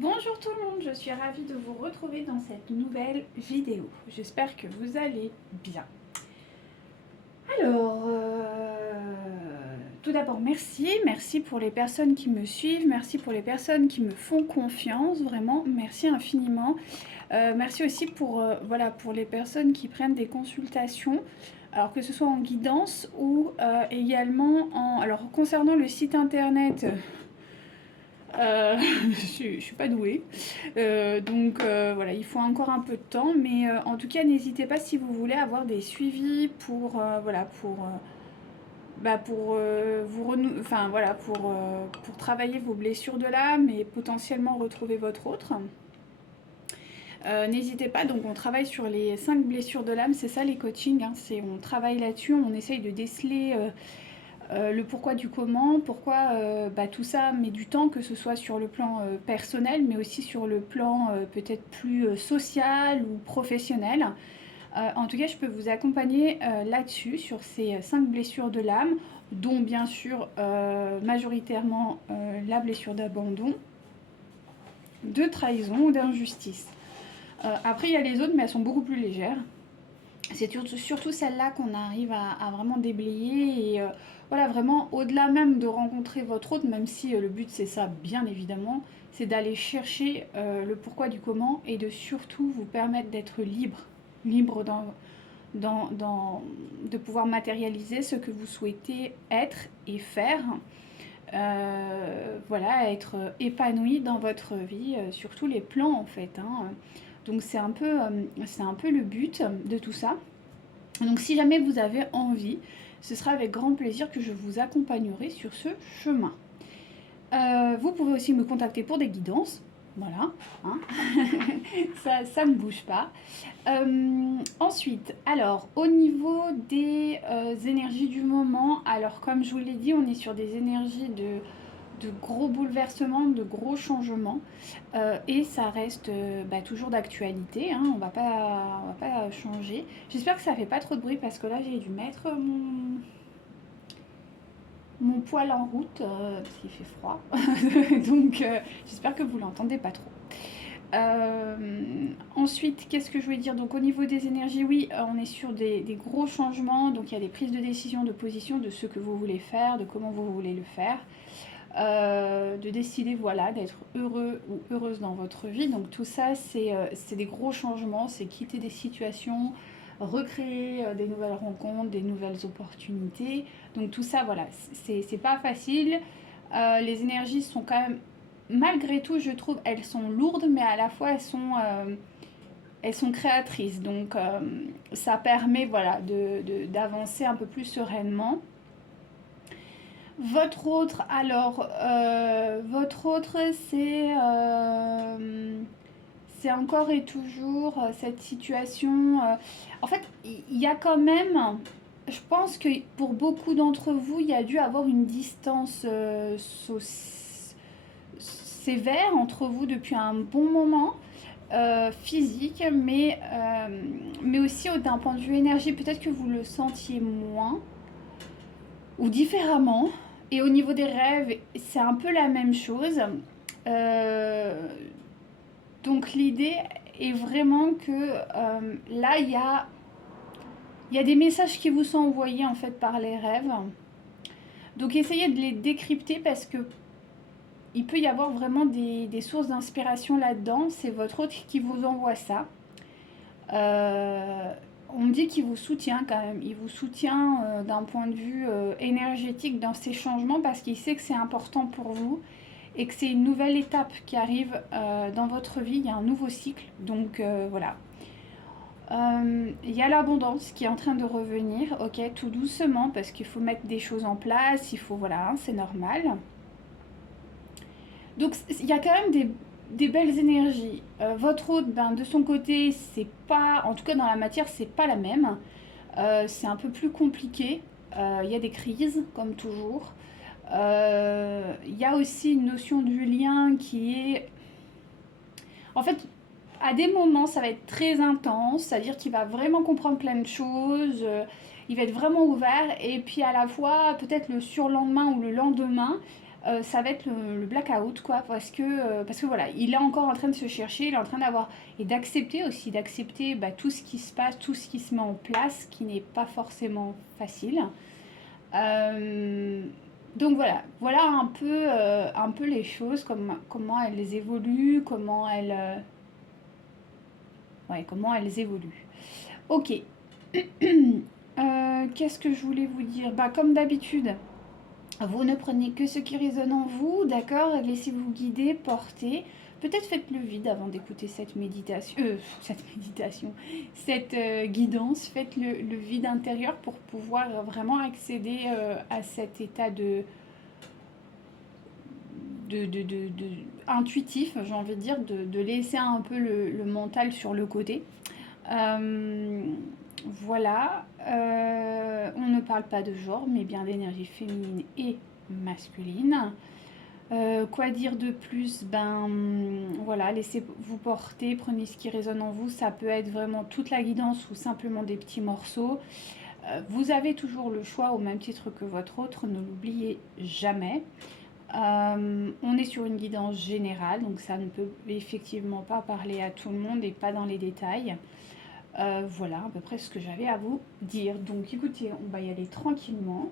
Bonjour tout le monde, je suis ravie de vous retrouver dans cette nouvelle vidéo. J'espère que vous allez bien. Alors, tout d'abord merci pour les personnes qui me suivent, merci pour les personnes qui me font confiance, vraiment, merci infiniment. Merci aussi pour les personnes qui prennent des consultations, alors que ce soit en guidance ou également Alors, concernant le site internet... je suis pas douée. Voilà, il faut encore un peu de temps, mais en tout cas, n'hésitez pas si vous voulez avoir des suivis pour travailler vos blessures de l'âme et potentiellement retrouver votre autre. N'hésitez pas, donc on travaille sur les 5 blessures de l'âme, c'est ça les coachings, hein, on travaille là-dessus, on essaye de déceler le pourquoi du comment, pourquoi tout ça met du temps, que ce soit sur le plan personnel, mais aussi sur le plan peut-être plus social ou professionnel. En tout cas, je peux vous accompagner là-dessus, sur ces 5 blessures de l'âme, dont bien sûr majoritairement la blessure d'abandon, de trahison ou d'injustice. Après, il y a les autres, mais elles sont beaucoup plus légères. C'est surtout celle-là qu'on arrive à vraiment déblayer et voilà, vraiment au-delà même de rencontrer votre autre, même si le but c'est ça bien évidemment, c'est d'aller chercher le pourquoi du comment et de surtout vous permettre d'être libre de pouvoir matérialiser ce que vous souhaitez être et faire. Voilà, être épanoui dans votre vie sur tous les plans en fait, hein. Donc c'est un peu le but de tout ça. Donc si jamais vous avez envie, ce sera avec grand plaisir que je vous accompagnerai sur ce chemin. Vous pouvez aussi me contacter pour des guidances. Voilà, hein. ça ne bouge pas. Ensuite, alors au niveau des énergies du moment, alors comme je vous l'ai dit, on est sur des énergies de gros bouleversements, de gros changements, et ça reste toujours d'actualité, hein, on va pas changer. J'espère que ça fait pas trop de bruit parce que là j'ai dû mettre mon poêle en route parce qu'il fait froid. Donc j'espère que vous l'entendez pas trop. Ensuite, qu'est-ce que je voulais dire? Donc au niveau des énergies, oui, on est sur des gros changements, donc il y a des prises de décision, de position, de ce que vous voulez faire, de comment vous voulez le faire. De décider voilà, d'être heureux ou heureuse dans votre vie. Donc tout ça, c'est des gros changements, c'est quitter des situations, recréer des nouvelles rencontres, des nouvelles opportunités. Donc tout ça, voilà, c'est pas facile. Les énergies sont quand même, malgré tout, je trouve, elles sont lourdes, mais à la fois elles sont créatrices. Donc ça permet voilà, d'avancer un peu plus sereinement. Votre autre, alors, c'est encore et toujours cette situation. En fait, il y a quand même, je pense que pour beaucoup d'entre vous, il y a dû avoir une distance sévère entre vous depuis un bon moment. Physique, mais aussi d'un point de vue énergie, peut-être que vous le sentiez moins ou différemment. Et au niveau des rêves, c'est un peu la même chose. Donc l'idée est vraiment que là, il y a des messages qui vous sont envoyés en fait par les rêves. Donc essayez de les décrypter parce que il peut y avoir vraiment des sources d'inspiration là-dedans. C'est votre autre qui vous envoie ça. On me dit qu'il vous soutient quand même. Il vous soutient d'un point de vue énergétique dans ces changements parce qu'il sait que c'est important pour vous et que c'est une nouvelle étape qui arrive dans votre vie. Il y a un nouveau cycle. Donc voilà. Il y a l'abondance qui est en train de revenir. Ok, tout doucement parce qu'il faut mettre des choses en place. Il faut, voilà, hein, c'est normal. Donc il y a quand même des belles énergies. Votre autre, de son côté, c'est pas, en tout cas dans la matière, c'est pas la même. C'est un peu plus compliqué. Il y a des crises, comme toujours. Il y a aussi une notion du lien qui est... En fait, à des moments, ça va être très intense, c'est-à-dire qu'il va vraiment comprendre plein de choses, il va être vraiment ouvert, et puis à la fois, peut-être le surlendemain ou le lendemain, ça va être le blackout, quoi, parce que voilà, il est encore en train de se chercher, il est en train d'avoir, et d'accepter aussi, d'accepter bah, tout ce qui se passe, tout ce qui se met en place, qui n'est pas forcément facile. Euh, donc voilà un peu les choses, comment elles évoluent, comment elles évoluent. Ok. Qu'est-ce que je voulais vous dire? Bah, comme d'habitude, vous ne prenez que ce qui résonne en vous, d'accord? Laissez-vous guider, porter. Peut-être faites le vide avant d'écouter cette guidance. Faites le vide intérieur pour pouvoir vraiment accéder à cet état intuitif, j'ai envie de dire, de laisser un peu le mental sur le côté. Voilà, on ne parle pas de genre, mais bien d'énergie féminine et masculine. Quoi dire de plus? Ben voilà, laissez-vous porter, prenez ce qui résonne en vous. Ça peut être vraiment toute la guidance ou simplement des petits morceaux. Vous avez toujours le choix au même titre que votre autre, ne l'oubliez jamais. On est sur une guidance générale, donc ça ne peut effectivement pas parler à tout le monde et pas dans les détails. Voilà à peu près ce que j'avais à vous dire. Donc écoutez, on va y aller tranquillement.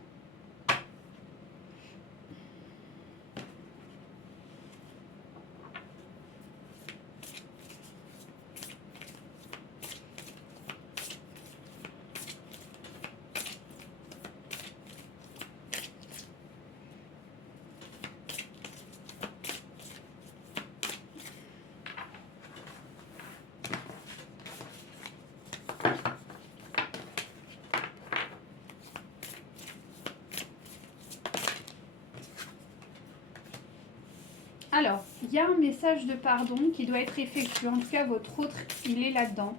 Alors, il y a un message de pardon qui doit être effectué. En tout cas, votre autre, il est là-dedans.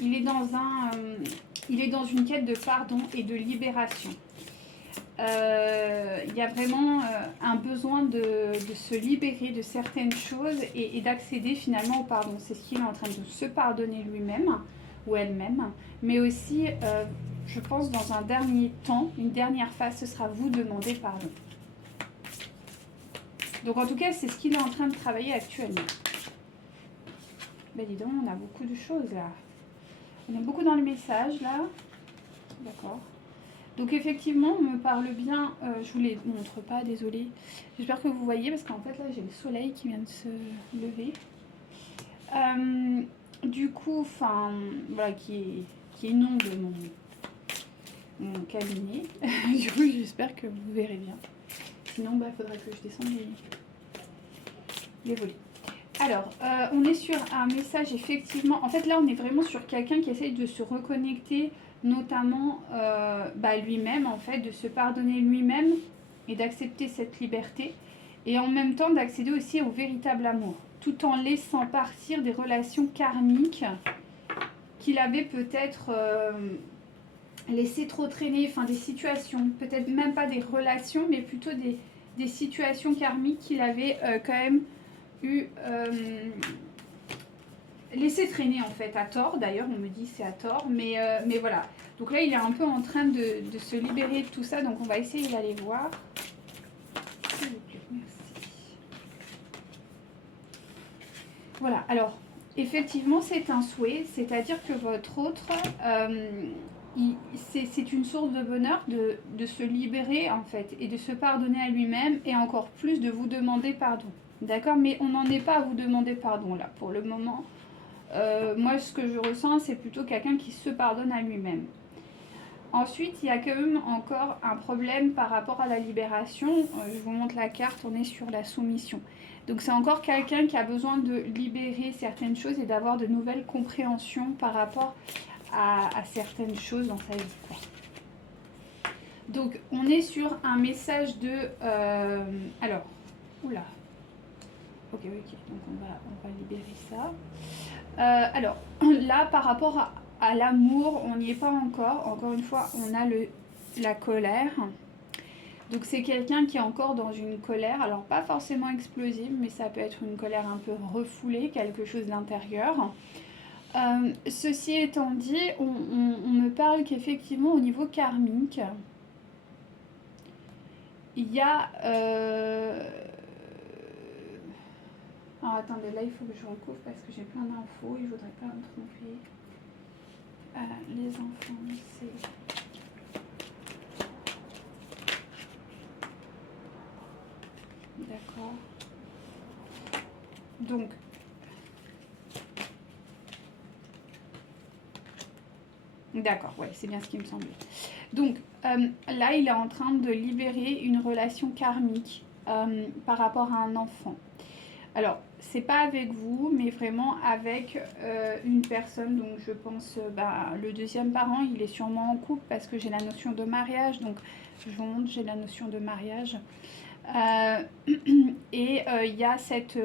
Il est dans une quête de pardon et de libération. Il y a vraiment un besoin de se libérer de certaines choses et d'accéder finalement au pardon. C'est ce qu'il est en train de se pardonner lui-même ou elle-même. Mais aussi, je pense, dans un dernier temps, une dernière phase, ce sera vous demander pardon. Donc en tout cas, c'est ce qu'il est en train de travailler actuellement. Ben dis donc, on a beaucoup de choses là. On est beaucoup dans le message là. D'accord. Donc effectivement, on me parle bien. Je vous les montre pas, désolée. J'espère que vous voyez parce qu'en fait là, j'ai le soleil qui vient de se lever. Du coup, enfin, voilà, qui inonde mon cabinet. Du coup, j'espère que vous verrez bien. Sinon, il faudrait que je descende les volets. Alors, on est sur un message effectivement. En fait, là, on est vraiment sur quelqu'un qui essaye de se reconnecter, notamment lui-même, en fait, de se pardonner lui-même et d'accepter cette liberté. Et en même temps, d'accéder aussi au véritable amour, tout en laissant partir des relations karmiques qu'il avait peut-être laissé trop traîner, enfin des situations, peut-être même pas des relations, mais plutôt des situations karmiques qu'il avait quand même laissé traîner en fait, à tort d'ailleurs, on me dit c'est à tort, mais voilà. Donc là il est un peu en train de se libérer de tout ça, donc on va essayer d'aller voir. S'il vous plaît, merci. Voilà, alors effectivement c'est un souhait, c'est-à-dire que votre autre, c'est une source de bonheur de se libérer en fait, et de se pardonner à lui-même, et encore plus de vous demander pardon. D'accord, mais on n'en est pas à vous demander pardon là pour le moment. Moi, ce que je ressens, c'est plutôt quelqu'un qui se pardonne à lui-même. Ensuite, il y a quand même encore un problème par rapport à la libération. Je vous montre la carte, on est sur la soumission. Donc c'est encore quelqu'un qui a besoin de libérer certaines choses et d'avoir de nouvelles compréhensions par rapport à certaines choses dans sa vie, quoi. Donc on est sur un message de... alors, oula. Ok, donc on va libérer ça. Alors, là, par rapport à l'amour, on n'y est pas encore. Encore une fois, on a la colère. Donc c'est quelqu'un qui est encore dans une colère, alors pas forcément explosive, mais ça peut être une colère un peu refoulée, quelque chose d'intérieur. Ceci étant dit, on me parle qu'effectivement au niveau karmique, il y a... Alors attendez, là il faut que je recouvre parce que j'ai plein d'infos et je voudrais pas me tromper. Les enfants, c'est... D'accord. Donc, d'accord, ouais, c'est bien ce qui me semblait. Donc, là, il est en train de libérer une relation karmique par rapport à un enfant. Alors, c'est pas avec vous, mais vraiment avec une personne. Donc, je pense, le deuxième parent, il est sûrement en couple parce que j'ai la notion de mariage. Donc, je vous montre, j'ai la notion de mariage. Et il y a cette...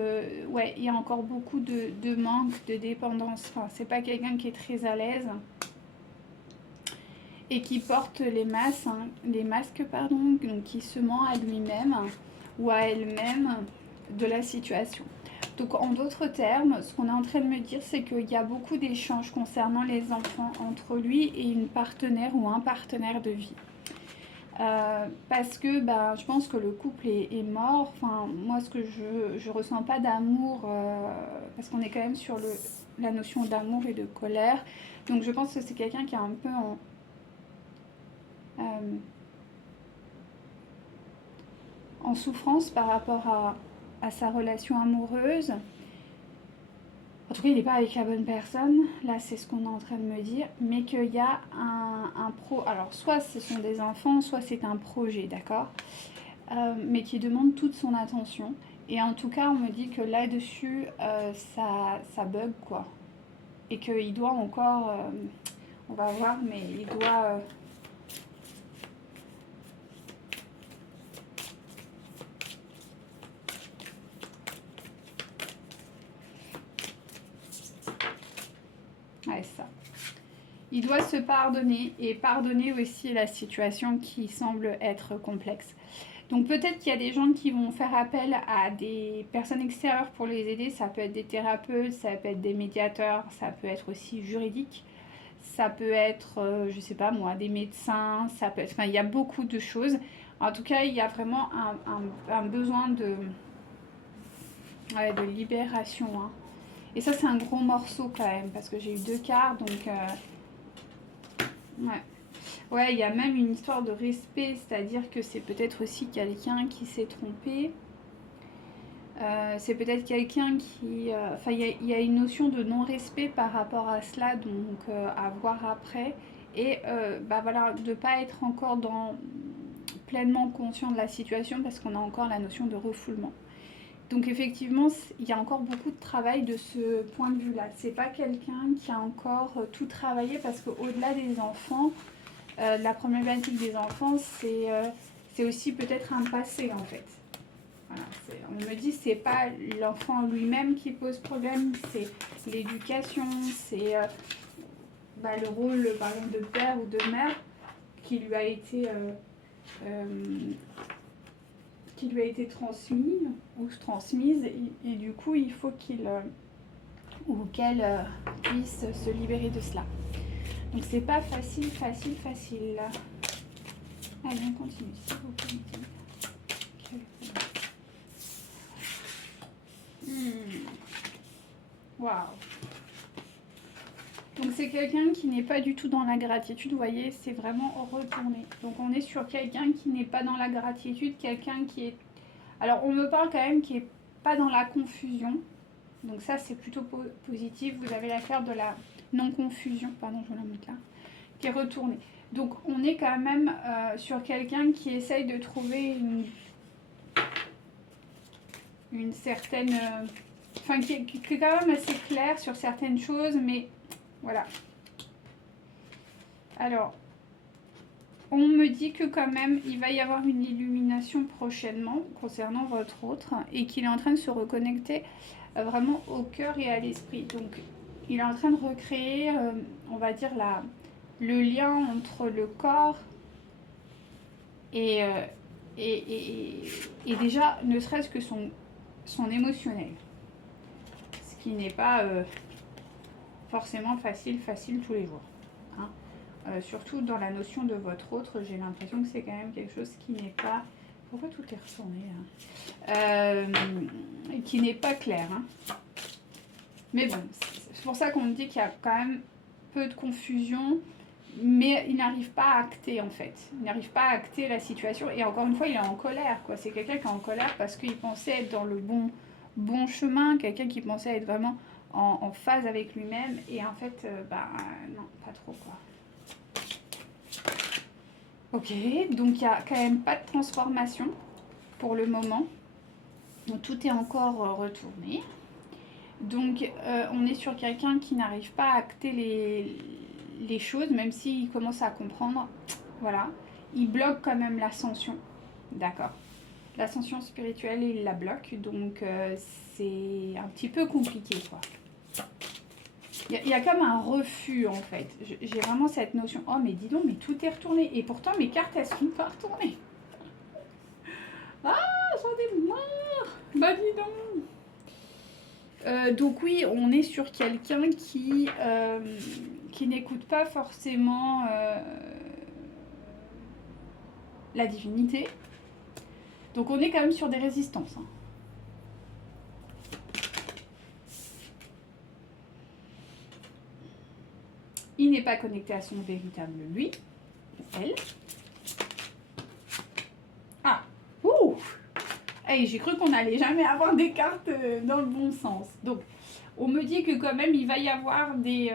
ouais, il y a encore beaucoup de manque, de dépendance. Enfin, c'est pas quelqu'un qui est très à l'aise et qui porte les masques, pardon, donc qui se ment à lui-même ou à elle-même de la situation. Donc en d'autres termes, ce qu'on est en train de me dire, c'est qu'il y a beaucoup d'échanges concernant les enfants entre lui et une partenaire ou un partenaire de vie. Parce que je pense que le couple est mort. Enfin, moi, ce que je ressens pas d'amour, parce qu'on est quand même sur la notion d'amour et de colère. Donc je pense que c'est quelqu'un qui est un peu en souffrance par rapport à sa relation amoureuse. En tout cas, il n'est pas avec la bonne personne. Là, c'est ce qu'on est en train de me dire. Mais qu'il y a un pro... Alors, soit ce sont des enfants, soit c'est un projet, d'accord, mais qui demande toute son attention. Et en tout cas, on me dit que là-dessus, ça bug, quoi. Et qu'il doit encore... on va voir, mais il doit... ouais, ça. Il doit se pardonner et pardonner aussi la situation qui semble être complexe. Donc peut-être qu'il y a des gens qui vont faire appel à des personnes extérieures pour les aider. Ça peut être des thérapeutes, ça peut être des médiateurs, ça peut être aussi juridique. Ça peut être, je sais pas moi, des médecins, ça peut être... Enfin, il y a beaucoup de choses. En tout cas, il y a vraiment un besoin de libération. Hein. Et ça, c'est un gros morceau quand même, parce que j'ai eu 2 cartes, donc... ouais. Ouais, il y a même une histoire de respect, c'est-à-dire que c'est peut-être aussi quelqu'un qui s'est trompé. C'est peut-être quelqu'un qui... Enfin, il y a une notion de non-respect par rapport à cela, donc à voir après. Et voilà, de ne pas être encore pleinement conscient de la situation parce qu'on a encore la notion de refoulement. Donc effectivement, il y a encore beaucoup de travail de ce point de vue-là. C'est pas quelqu'un qui a encore tout travaillé parce qu'au-delà des enfants, la problématique des enfants, c'est aussi peut-être un passé en fait. Voilà, on me dit c'est pas l'enfant lui-même qui pose problème, c'est l'éducation, c'est le rôle par exemple de père ou de mère qui lui a été transmis ou transmise et du coup il faut qu'il ou qu'elle puisse se libérer de cela. Donc c'est pas facile. Allez, on continue, s'il vous plaît. Waouh. Donc c'est quelqu'un qui n'est pas du tout dans la gratitude, vous voyez, c'est vraiment retourné. Donc on est sur quelqu'un qui n'est pas dans la gratitude, quelqu'un qui est... Alors on me parle quand même qui est pas dans la confusion. Donc ça c'est plutôt positif. Vous avez la carte de la non-confusion, pardon je vais la mettre là, qui est retournée. Donc on est quand même sur quelqu'un qui essaye de trouver une certaine... Enfin qui est quand même assez clair sur certaines choses, mais voilà. Alors, on me dit que quand même, il va y avoir une illumination prochainement concernant votre autre et qu'il est en train de se reconnecter vraiment au cœur et à l'esprit. Donc, il est en train de recréer, on va dire, le lien entre le corps et déjà, ne serait-ce que son émotionnel. Ce qui n'est pas forcément facile tous les jours. Hein. Surtout dans la notion de votre autre, j'ai l'impression que c'est quand même quelque chose qui n'est pas Pourquoi tout est retourné qui n'est pas clair. Hein. Mais bon, c'est pour ça qu'on me dit qu'il y a quand même peu de confusion, mais il n'arrive pas à acter en fait. Il n'arrive pas à acter la situation. Et encore une fois, il est en colère, quoi. C'est quelqu'un qui est en colère parce qu'il pensait être dans le bon chemin, quelqu'un qui pensait être vraiment en phase avec lui-même. Et en fait, non, pas trop, quoi. Ok, donc il n'y a quand même pas de transformation pour le moment. Donc, tout est encore retourné. Donc on est sur quelqu'un qui n'arrive pas à acter les choses, même s'il commence à comprendre. Voilà. Il bloque quand même l'ascension. D'accord. L'ascension spirituelle, il la bloque. Donc c'est un petit peu compliqué, quoi. Il y a comme un refus en fait. J'ai vraiment cette notion. Oh mais dis donc, mais tout est retourné. Et pourtant mes cartes elles sont pas retournées. Ah, j'en ai marre. Bah dis donc. Donc oui, on est sur quelqu'un qui n'écoute pas forcément la divinité. Donc on est quand même sur des résistances. Hein. Il n'est pas connecté à son véritable lui, elle. Ah, ouh. Hey, j'ai cru qu'on n'allait jamais avoir des cartes dans le bon sens. Donc, on me dit que quand même, il va y avoir des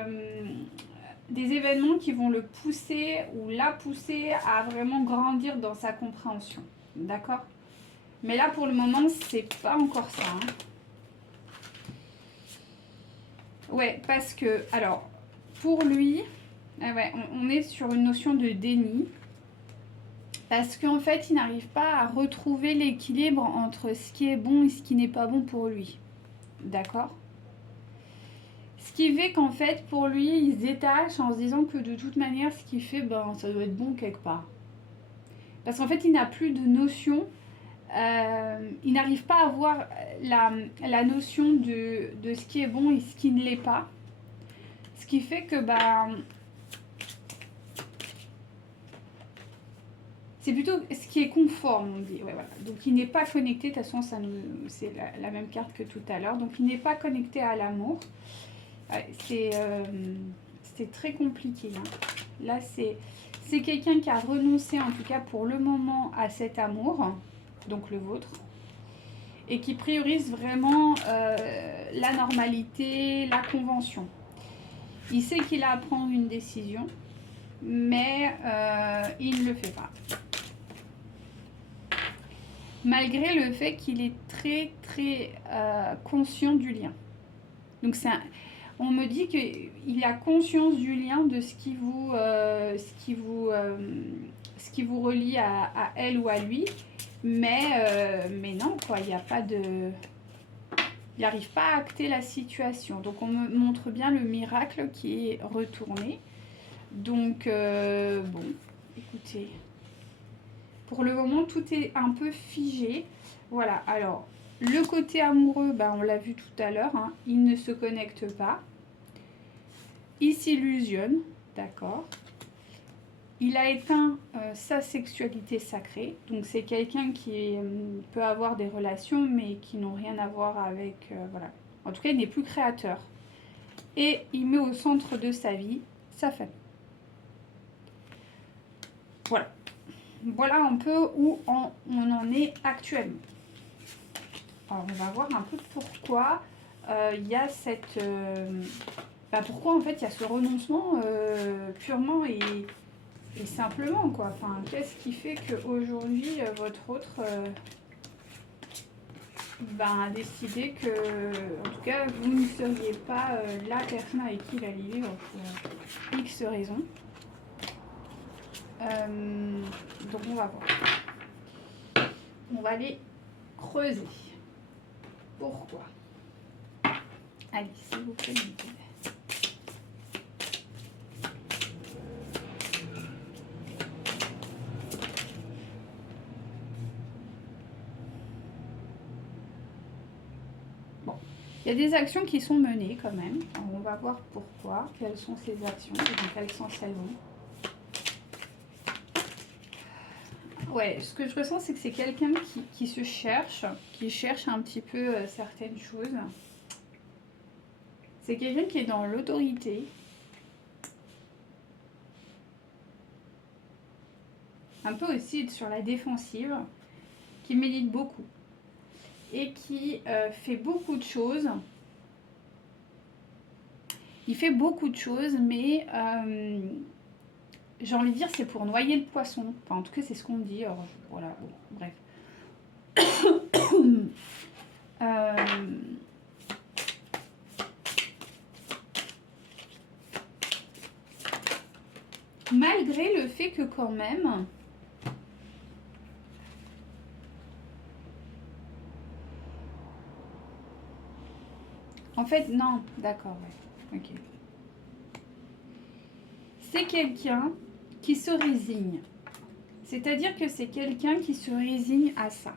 événements qui vont le pousser ou la pousser à vraiment grandir dans sa compréhension. D'accord? Mais là, pour le moment, c'est pas encore ça. Hein. Ouais, parce que, alors, pour lui, ouais, on est sur une notion de déni. Parce qu'en fait, il n'arrive pas à retrouver l'équilibre entre ce qui est bon et ce qui n'est pas bon pour lui. D'accord? Ce qui fait qu'en fait, pour lui, il se détache en se disant que de toute manière, ce qu'il fait, ça doit être bon quelque part. Parce qu'en fait, il n'a plus de notion. Il n'arrive pas à avoir la notion de ce qui est bon et ce qui ne l'est pas. Ce qui fait que, c'est plutôt ce qui est conforme, on dit. Ouais, voilà. Donc, il n'est pas connecté. De toute façon, c'est la même carte que tout à l'heure. Donc, il n'est pas connecté à l'amour. Ouais, c'est très compliqué. Hein. Là, c'est quelqu'un qui a renoncé, en tout cas pour le moment, à cet amour, donc le vôtre, et qui priorise vraiment la normalité, la convention. Il sait qu'il a à prendre une décision, mais il ne le fait pas. Malgré le fait qu'il est très, très conscient du lien. Donc, on me dit qu'il a conscience du lien de ce qui vous relie à elle ou à lui, mais non, quoi, il n'y a pas de... Il n'arrive pas à acter la situation. Donc, on me montre bien le miracle qui est retourné. Donc, bon, écoutez... Pour le moment, tout est un peu figé. Voilà, alors, le côté amoureux, on l'a vu tout à l'heure, hein, il ne se connecte pas. Il s'illusionne, d'accord. Il a éteint sa sexualité sacrée. Donc, c'est quelqu'un qui peut avoir des relations, mais qui n'ont rien à voir avec... voilà. En tout cas, il n'est plus créateur. Et il met au centre de sa vie sa famille. Voilà. Voilà un peu où on en est actuellement. Alors, on va voir un peu pourquoi il y a cette... pourquoi en fait il y a ce renoncement purement et simplement, quoi. Enfin, qu'est-ce qui fait qu'aujourd'hui votre autre a décidé que, en tout cas, vous ne seriez pas la personne avec qui il allait vivre pour X raisons. Donc on va voir. On va aller creuser. Pourquoi? Allez, s'il vous plaît, bon, il y a des actions qui sont menées quand même. Alors, on va voir pourquoi, quelles sont ces actions et dans quel sens elles vont. Ouais, ce que je ressens, c'est que c'est quelqu'un qui se cherche, qui cherche un petit peu certaines choses. C'est quelqu'un qui est dans l'autorité, un peu aussi sur la défensive, qui médite beaucoup et qui fait beaucoup de choses. Il fait beaucoup de choses, mais j'ai envie de dire c'est pour noyer le poisson. Enfin, en tout cas, c'est ce qu'on me dit. Alors, voilà, bon, bref. Malgré le fait que quand même, en fait, non, d'accord, ouais, ok. C'est quelqu'un qui se résigne. C'est-à-dire que c'est quelqu'un qui se résigne à ça.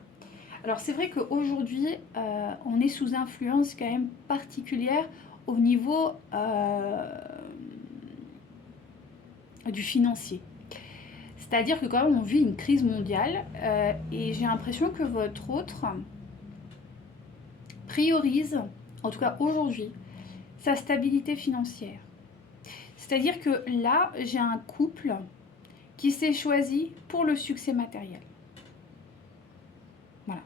Alors c'est vrai qu'aujourd'hui, on est sous influence quand même particulière au niveau du financier. C'est-à-dire que quand même on vit une crise mondiale et j'ai l'impression que votre autre priorise, en tout cas aujourd'hui, sa stabilité financière. C'est-à-dire que là, j'ai un couple qui s'est choisi pour le succès matériel. Voilà.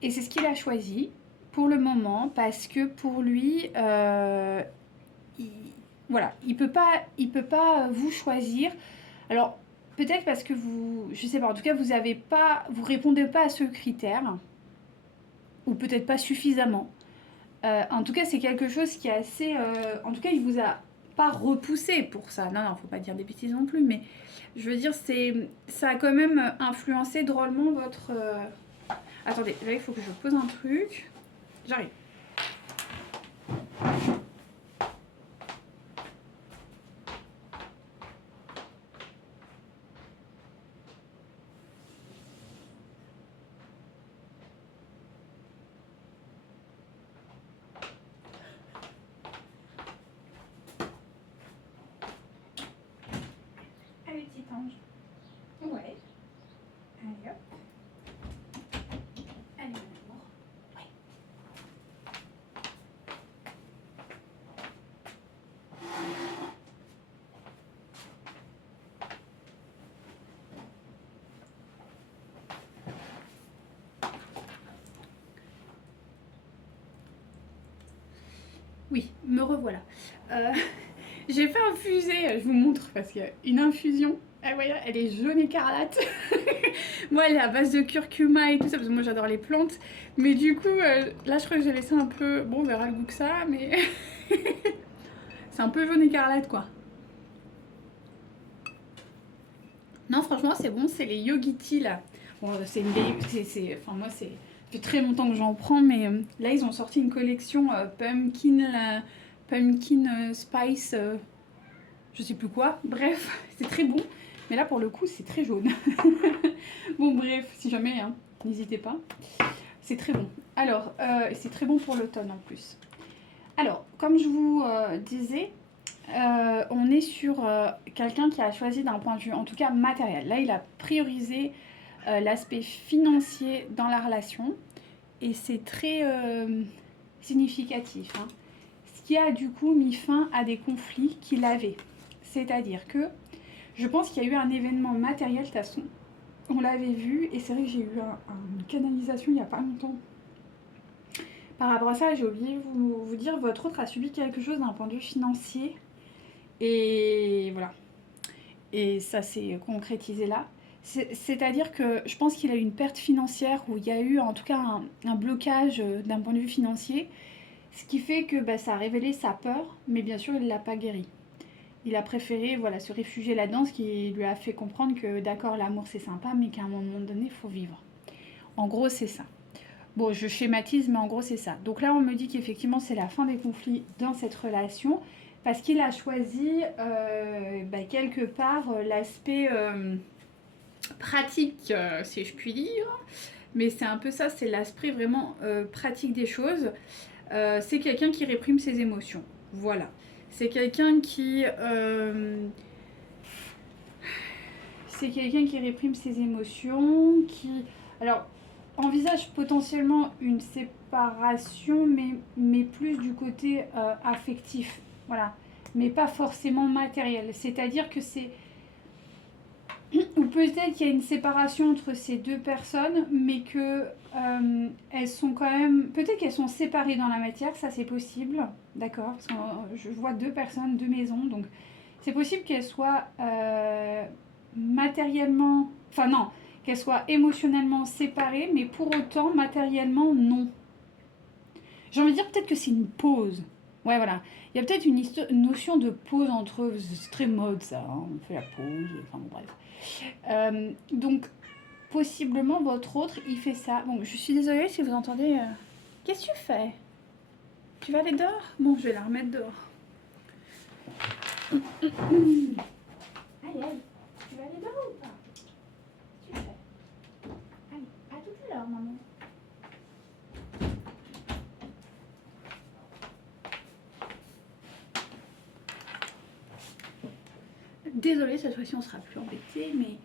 Et c'est ce qu'il a choisi pour le moment parce que pour lui, voilà, il peut pas vous choisir. Alors peut-être parce que vous, je sais pas, en tout cas vous répondez pas à ce critère ou peut-être pas suffisamment. En tout cas, c'est quelque chose qui est assez. En tout cas, il vous a pas repoussé pour ça. Non, faut pas dire des bêtises non plus, mais je veux dire, ça a quand même influencé drôlement votre. Attendez, là, il faut que je pose un truc. J'arrive. Allez, petit ange. Ouais. Allez, hop. Allez, mon amour. Ouais. Oui, me revoilà. J'ai fait infuser, je vous montre parce qu'il y a une infusion. Ah, voyez, elle est jaune écarlate. Moi, elle est à base de curcuma et tout ça, parce que moi j'adore les plantes. Mais du coup, là, je crois que j'ai laissé un peu. Bon, on verra le goût que ça, mais. C'est un peu jaune écarlate, quoi. Non, franchement, c'est bon, c'est les Yogiti là. Bon, c'est une vieille. Enfin, moi, c'est. Ça fait très longtemps que j'en prends, mais là, ils ont sorti une collection pumpkin spice, je sais plus quoi. Bref, c'est très bon. Mais là, pour le coup, c'est très jaune. Bon, bref, si jamais, hein, n'hésitez pas. C'est très bon. Alors, c'est très bon pour l'automne en plus. Alors, comme je vous disais, on est sur quelqu'un qui a choisi d'un point de vue, en tout cas matériel. Là, il a priorisé l'aspect financier dans la relation et c'est très significatif. Hein. Ce qui a du coup mis fin à des conflits qu'il avait. C'est-à-dire que je pense qu'il y a eu un événement matériel, de toute façon, on l'avait vu et c'est vrai que j'ai eu une canalisation il n'y a pas longtemps. Par rapport à ça, j'ai oublié de vous dire, votre autre a subi quelque chose d'un point de vue financier. Et voilà. Et ça s'est concrétisé là. C'est-à-dire que je pense qu'il a eu une perte financière où il y a eu en tout cas un blocage d'un point de vue financier. Ce qui fait que ça a révélé sa peur, mais bien sûr il ne l'a pas guéri. Il a préféré se réfugier là-dedans, ce qui lui a fait comprendre que d'accord, l'amour c'est sympa, mais qu'à un moment donné, il faut vivre. En gros, c'est ça. Bon, je schématise, mais en gros, c'est ça. Donc là, on me dit qu'effectivement, c'est la fin des conflits dans cette relation, parce qu'il a choisi quelque part l'aspect pratique, si je puis dire. Mais c'est un peu ça, c'est l'aspect vraiment pratique des choses. C'est quelqu'un qui réprime ses émotions. Voilà. C'est quelqu'un qui... c'est quelqu'un qui réprime ses émotions, qui... Alors, envisage potentiellement une séparation, mais plus du côté affectif, voilà. Mais pas forcément matériel. C'est-à-dire que c'est... Ou peut-être qu'il y a une séparation entre ces deux personnes, mais que elles sont quand même... Peut-être qu'elles sont séparées dans la matière, ça c'est possible, d'accord? Parce que je vois deux personnes, deux maisons, donc c'est possible qu'elles soient matériellement... Enfin non, qu'elles soient émotionnellement séparées, mais pour autant, matériellement, non. J'ai envie de dire peut-être que c'est une pause. Ouais, voilà. Il y a peut-être une notion de pause entre eux. C'est très mode, ça. Hein, on fait la pause. Enfin, bon, bref. Donc, possiblement, votre autre, il fait ça. Bon, je suis désolée si vous entendez... Qu'est-ce que tu fais? Tu vas aller dehors? Bon, je vais la remettre dehors. Allez, allez. Tu vas aller dehors ou pas? Qu'est-ce que tu fais? Allez, à tout à l'heure, maman. Désolée, cette fois-ci on sera plus embêté, mais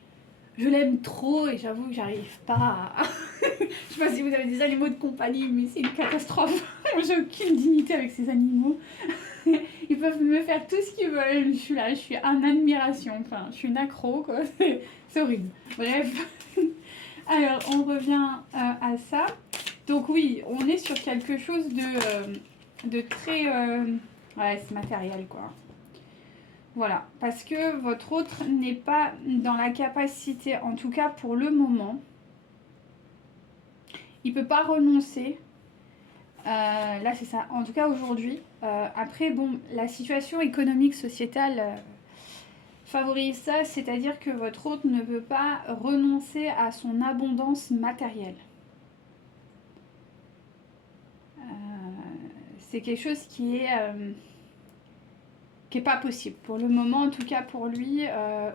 je l'aime trop et j'avoue que j'arrive pas à... Je sais pas si vous avez des animaux de compagnie, mais c'est une catastrophe. J'ai aucune dignité avec ces animaux. Ils peuvent me faire tout ce qu'ils veulent. Je suis là, je suis en admiration. Enfin, je suis une accro, quoi. C'est horrible. Bref. Alors, on revient à ça. Donc oui, on est sur quelque chose de très... Ouais, c'est matériel, quoi. Voilà, parce que votre autre n'est pas dans la capacité, en tout cas pour le moment, il ne peut pas renoncer. Là, c'est ça, en tout cas aujourd'hui. Après, bon, la situation économique, sociétale favorise ça, c'est-à-dire que votre autre ne peut pas renoncer à son abondance matérielle. C'est quelque chose qui est pas possible. Pour le moment, en tout cas pour lui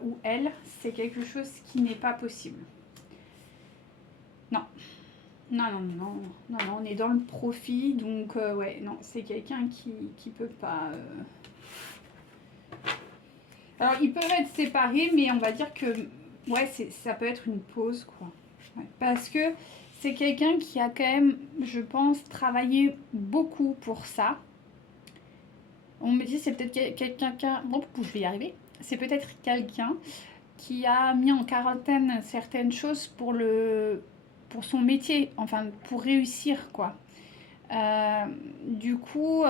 ou elle, c'est quelque chose qui n'est pas possible. Non. Non, non, non, non, non, on est dans le profit, donc ouais, non, c'est quelqu'un qui peut pas... Alors, ils peuvent être séparés, mais on va dire que, ouais, ça peut être une pause, quoi. Ouais, parce que c'est quelqu'un qui a quand même, je pense, travaillé beaucoup pour ça. On me dit c'est peut-être quelqu'un... Bon, je vais y arriver. C'est peut-être quelqu'un qui a mis en quarantaine certaines choses pour son métier, enfin, pour réussir, quoi. Du coup,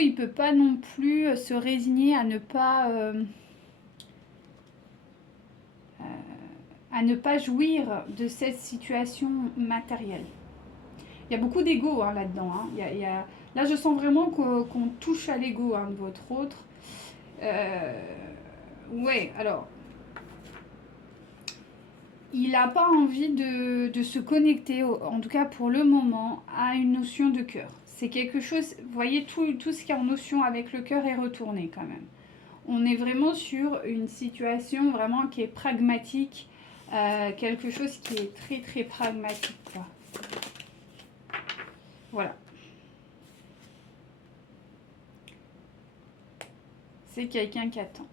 il peut pas non plus se résigner à ne pas jouir de cette situation matérielle. Il y a beaucoup d'ego hein, là-dedans. Hein. Là, je sens vraiment qu'on touche à l'ego hein, de votre autre. Ouais, alors, il n'a pas envie de se connecter, en tout cas pour le moment, à une notion de cœur. C'est quelque chose, vous voyez, tout ce qui est en notion avec le cœur est retourné quand même. On est vraiment sur une situation vraiment qui est pragmatique, quelque chose qui est très très pragmatique, quoi. Voilà. C'est quelqu'un qui attend.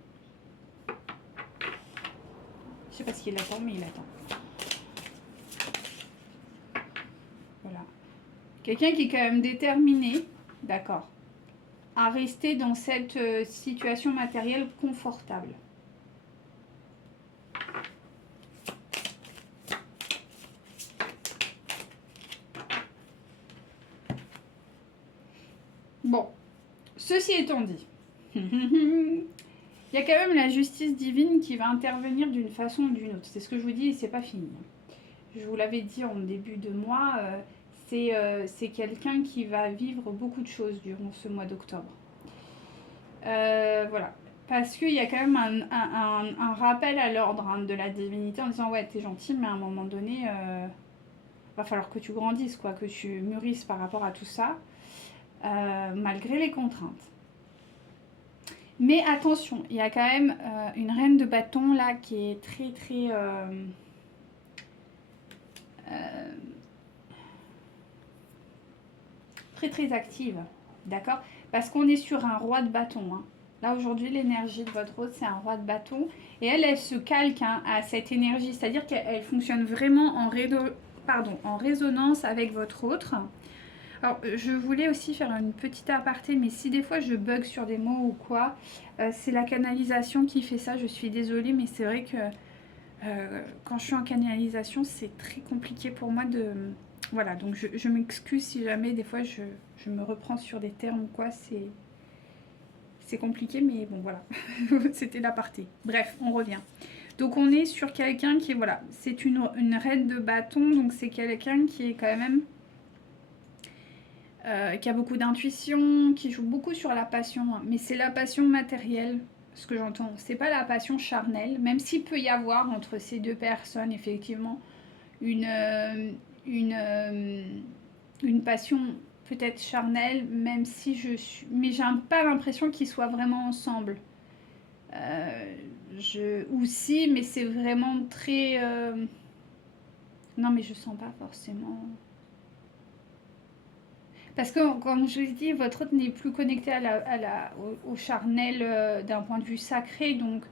Je sais pas ce qu'il attend, mais il attend. Voilà. Quelqu'un qui est quand même déterminé, d'accord, à rester dans cette situation matérielle confortable. Bon, ceci étant dit, il y a quand même la justice divine qui va intervenir d'une façon ou d'une autre. C'est ce que je vous dis et c'est pas fini. Je vous l'avais dit en début de mois, c'est quelqu'un qui va vivre beaucoup de choses durant ce mois d'octobre. Voilà. Parce qu'il y a quand même un rappel à l'ordre hein, de la divinité en disant ouais, t'es gentil, mais à un moment donné, va falloir que tu grandisses, quoi, que tu mûrisses par rapport à tout ça, malgré les contraintes. Mais attention, il y a quand même une reine de bâton là qui est très très... très très active, d'accord? Parce qu'on est sur un roi de bâton, hein. Là, aujourd'hui, l'énergie de votre hôte, c'est un roi de bâton. Et elle se calque hein, à cette énergie. C'est-à-dire qu'elle fonctionne vraiment en résonance avec votre autre. Alors, je voulais aussi faire une petite aparté, mais si des fois je bug sur des mots ou quoi, c'est la canalisation qui fait ça. Je suis désolée, mais c'est vrai que quand je suis en canalisation, c'est très compliqué pour moi de... Voilà, donc je m'excuse si jamais des fois je me reprends sur des termes ou quoi, c'est compliqué, mais bon voilà, c'était l'aparté. Bref, on revient. Donc on est sur quelqu'un qui est, voilà, c'est une reine de bâton, donc c'est quelqu'un qui est quand même... qui a beaucoup d'intuition, qui joue beaucoup sur la passion, hein, mais c'est la passion matérielle, ce que j'entends. C'est pas la passion charnelle, même s'il peut y avoir entre ces deux personnes, effectivement, une, euh, une, euh, une passion peut-être charnelle, même si je suis... Mais j'ai pas l'impression qu'ils soient vraiment ensemble. Ou si, mais c'est vraiment très... Non, mais je sens pas forcément... Parce que, comme je l'ai dit, votre hôte n'est plus connecté au charnel d'un point de vue sacré, donc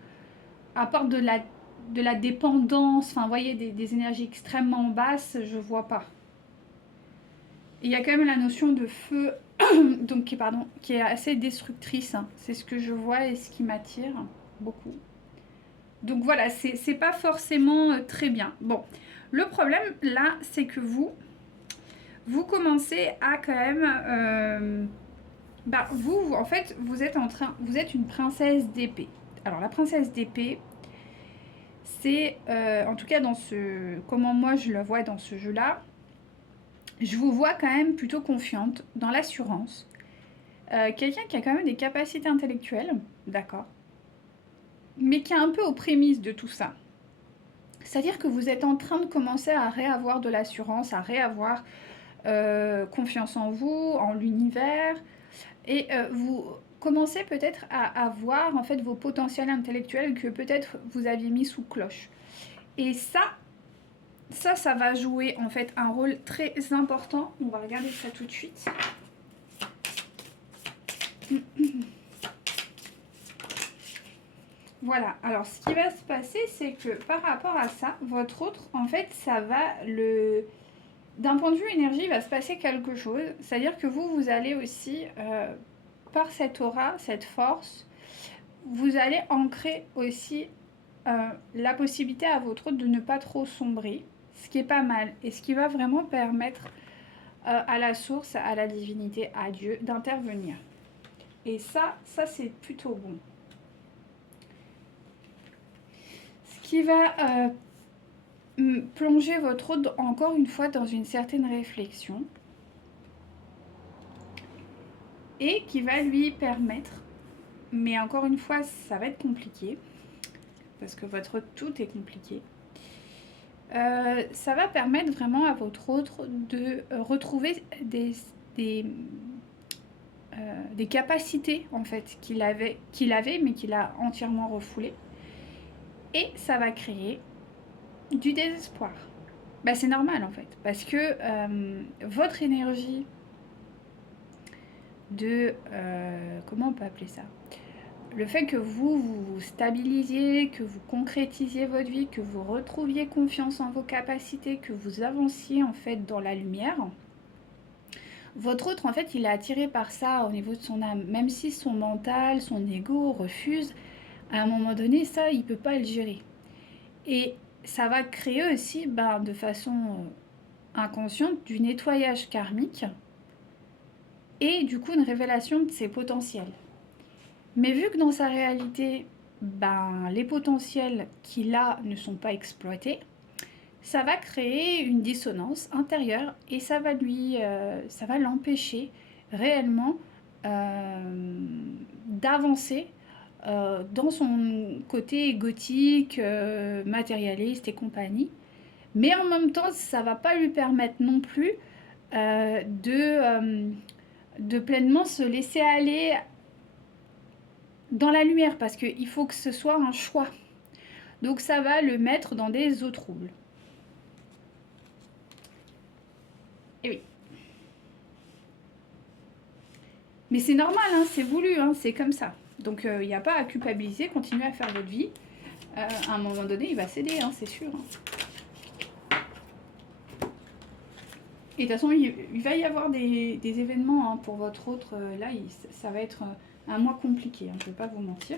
apporte de la dépendance, enfin, vous voyez, des énergies extrêmement basses, je vois pas. Il y a quand même la notion de feu, donc qui est assez destructrice, hein. C'est ce que je vois et ce qui m'attire beaucoup. Donc voilà, c'est pas forcément très bien. Bon, le problème là, c'est que vous commencez à quand même... Bah, vous, en fait, vous êtes une princesse d'épée. Alors, la princesse d'épée, c'est, en tout cas, comment moi je la vois dans ce jeu-là, je vous vois quand même plutôt confiante, dans l'assurance. Quelqu'un qui a quand même des capacités intellectuelles, d'accord, mais qui est un peu aux prémices de tout ça. C'est-à-dire que vous êtes en train de commencer à réavoir de l'assurance, à réavoir confiance en vous, en l'univers. Et vous commencez peut-être à voir en fait vos potentiels intellectuels que peut-être vous aviez mis sous cloche. Et ça va jouer en fait un rôle très important. On va regarder ça tout de suite. Voilà, alors ce qui va se passer, c'est que par rapport à ça, votre autre, en fait, ça va le... D'un point de vue énergie, il va se passer quelque chose. C'est-à-dire que vous allez aussi, par cette aura, cette force, vous allez ancrer aussi la possibilité à votre autre de ne pas trop sombrer, ce qui est pas mal, et ce qui va vraiment permettre à la source, à la divinité, à Dieu, d'intervenir. Et ça c'est plutôt bon. Ce qui va plonger votre autre encore une fois dans une certaine réflexion, et qui va lui permettre, mais encore une fois, ça va être compliqué, parce que votre tout est compliqué, ça va permettre vraiment à votre autre de retrouver des capacités en fait qu'il avait mais qu'il a entièrement refoulées. Et ça va créer du désespoir. Bah, c'est normal en fait, parce que votre énergie de... comment on peut appeler ça, le fait que vous stabilisiez, que vous concrétisiez votre vie, que vous retrouviez confiance en vos capacités, que vous avanciez en fait dans la lumière, votre autre en fait il est attiré par ça au niveau de son âme, même si son mental, son ego refuse, à un moment donné ça il peut pas le gérer. Et ça va créer aussi de façon inconsciente du nettoyage karmique et du coup une révélation de ses potentiels. Mais vu que dans sa réalité, les potentiels qu'il a ne sont pas exploités, ça va créer une dissonance intérieure et ça va l'empêcher réellement d'avancer dans son côté égotique, matérialiste et compagnie. Mais en même temps, ça va pas lui permettre non plus de pleinement se laisser aller dans la lumière parce qu'il faut que ce soit un choix. Donc ça va le mettre dans des eaux troubles. Et oui. Mais c'est normal, hein, c'est voulu, hein, c'est comme ça. Donc il n'y a pas à culpabiliser, continuez à faire votre vie. À un moment donné, il va céder, hein, c'est sûr. Et de toute façon, il va y avoir des événements hein, pour votre autre. Là, ça va être un mois compliqué, hein, je ne vais pas vous mentir.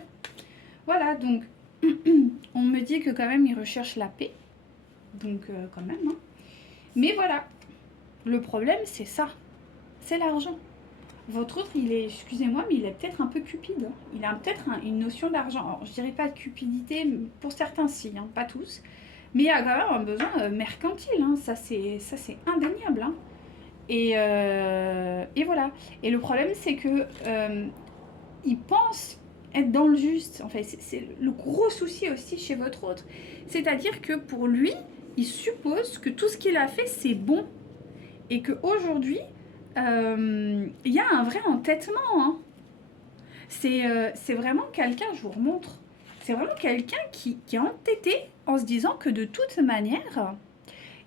Voilà, donc on me dit que quand même, il recherche la paix. Donc quand même. Hein. Mais voilà, le problème, c'est ça. C'est l'argent. Votre autre, il est, excusez-moi, mais il est peut-être un peu cupide. Hein. Il a peut-être une notion d'argent. Alors, je dirais pas de cupidité, pour certains si, hein, pas tous. Mais il y a quand même un besoin mercantile. Hein. Ça, c'est indéniable. Hein. Et voilà. Et le problème, c'est que il pense être dans le juste. En fait, c'est le gros souci aussi chez votre autre. C'est-à-dire que pour lui, il suppose que tout ce qu'il a fait, c'est bon. Et qu'aujourd'hui, il y a un vrai entêtement. Hein. C'est vraiment quelqu'un, je vous remontre, c'est vraiment quelqu'un qui est entêté en se disant que de toute manière,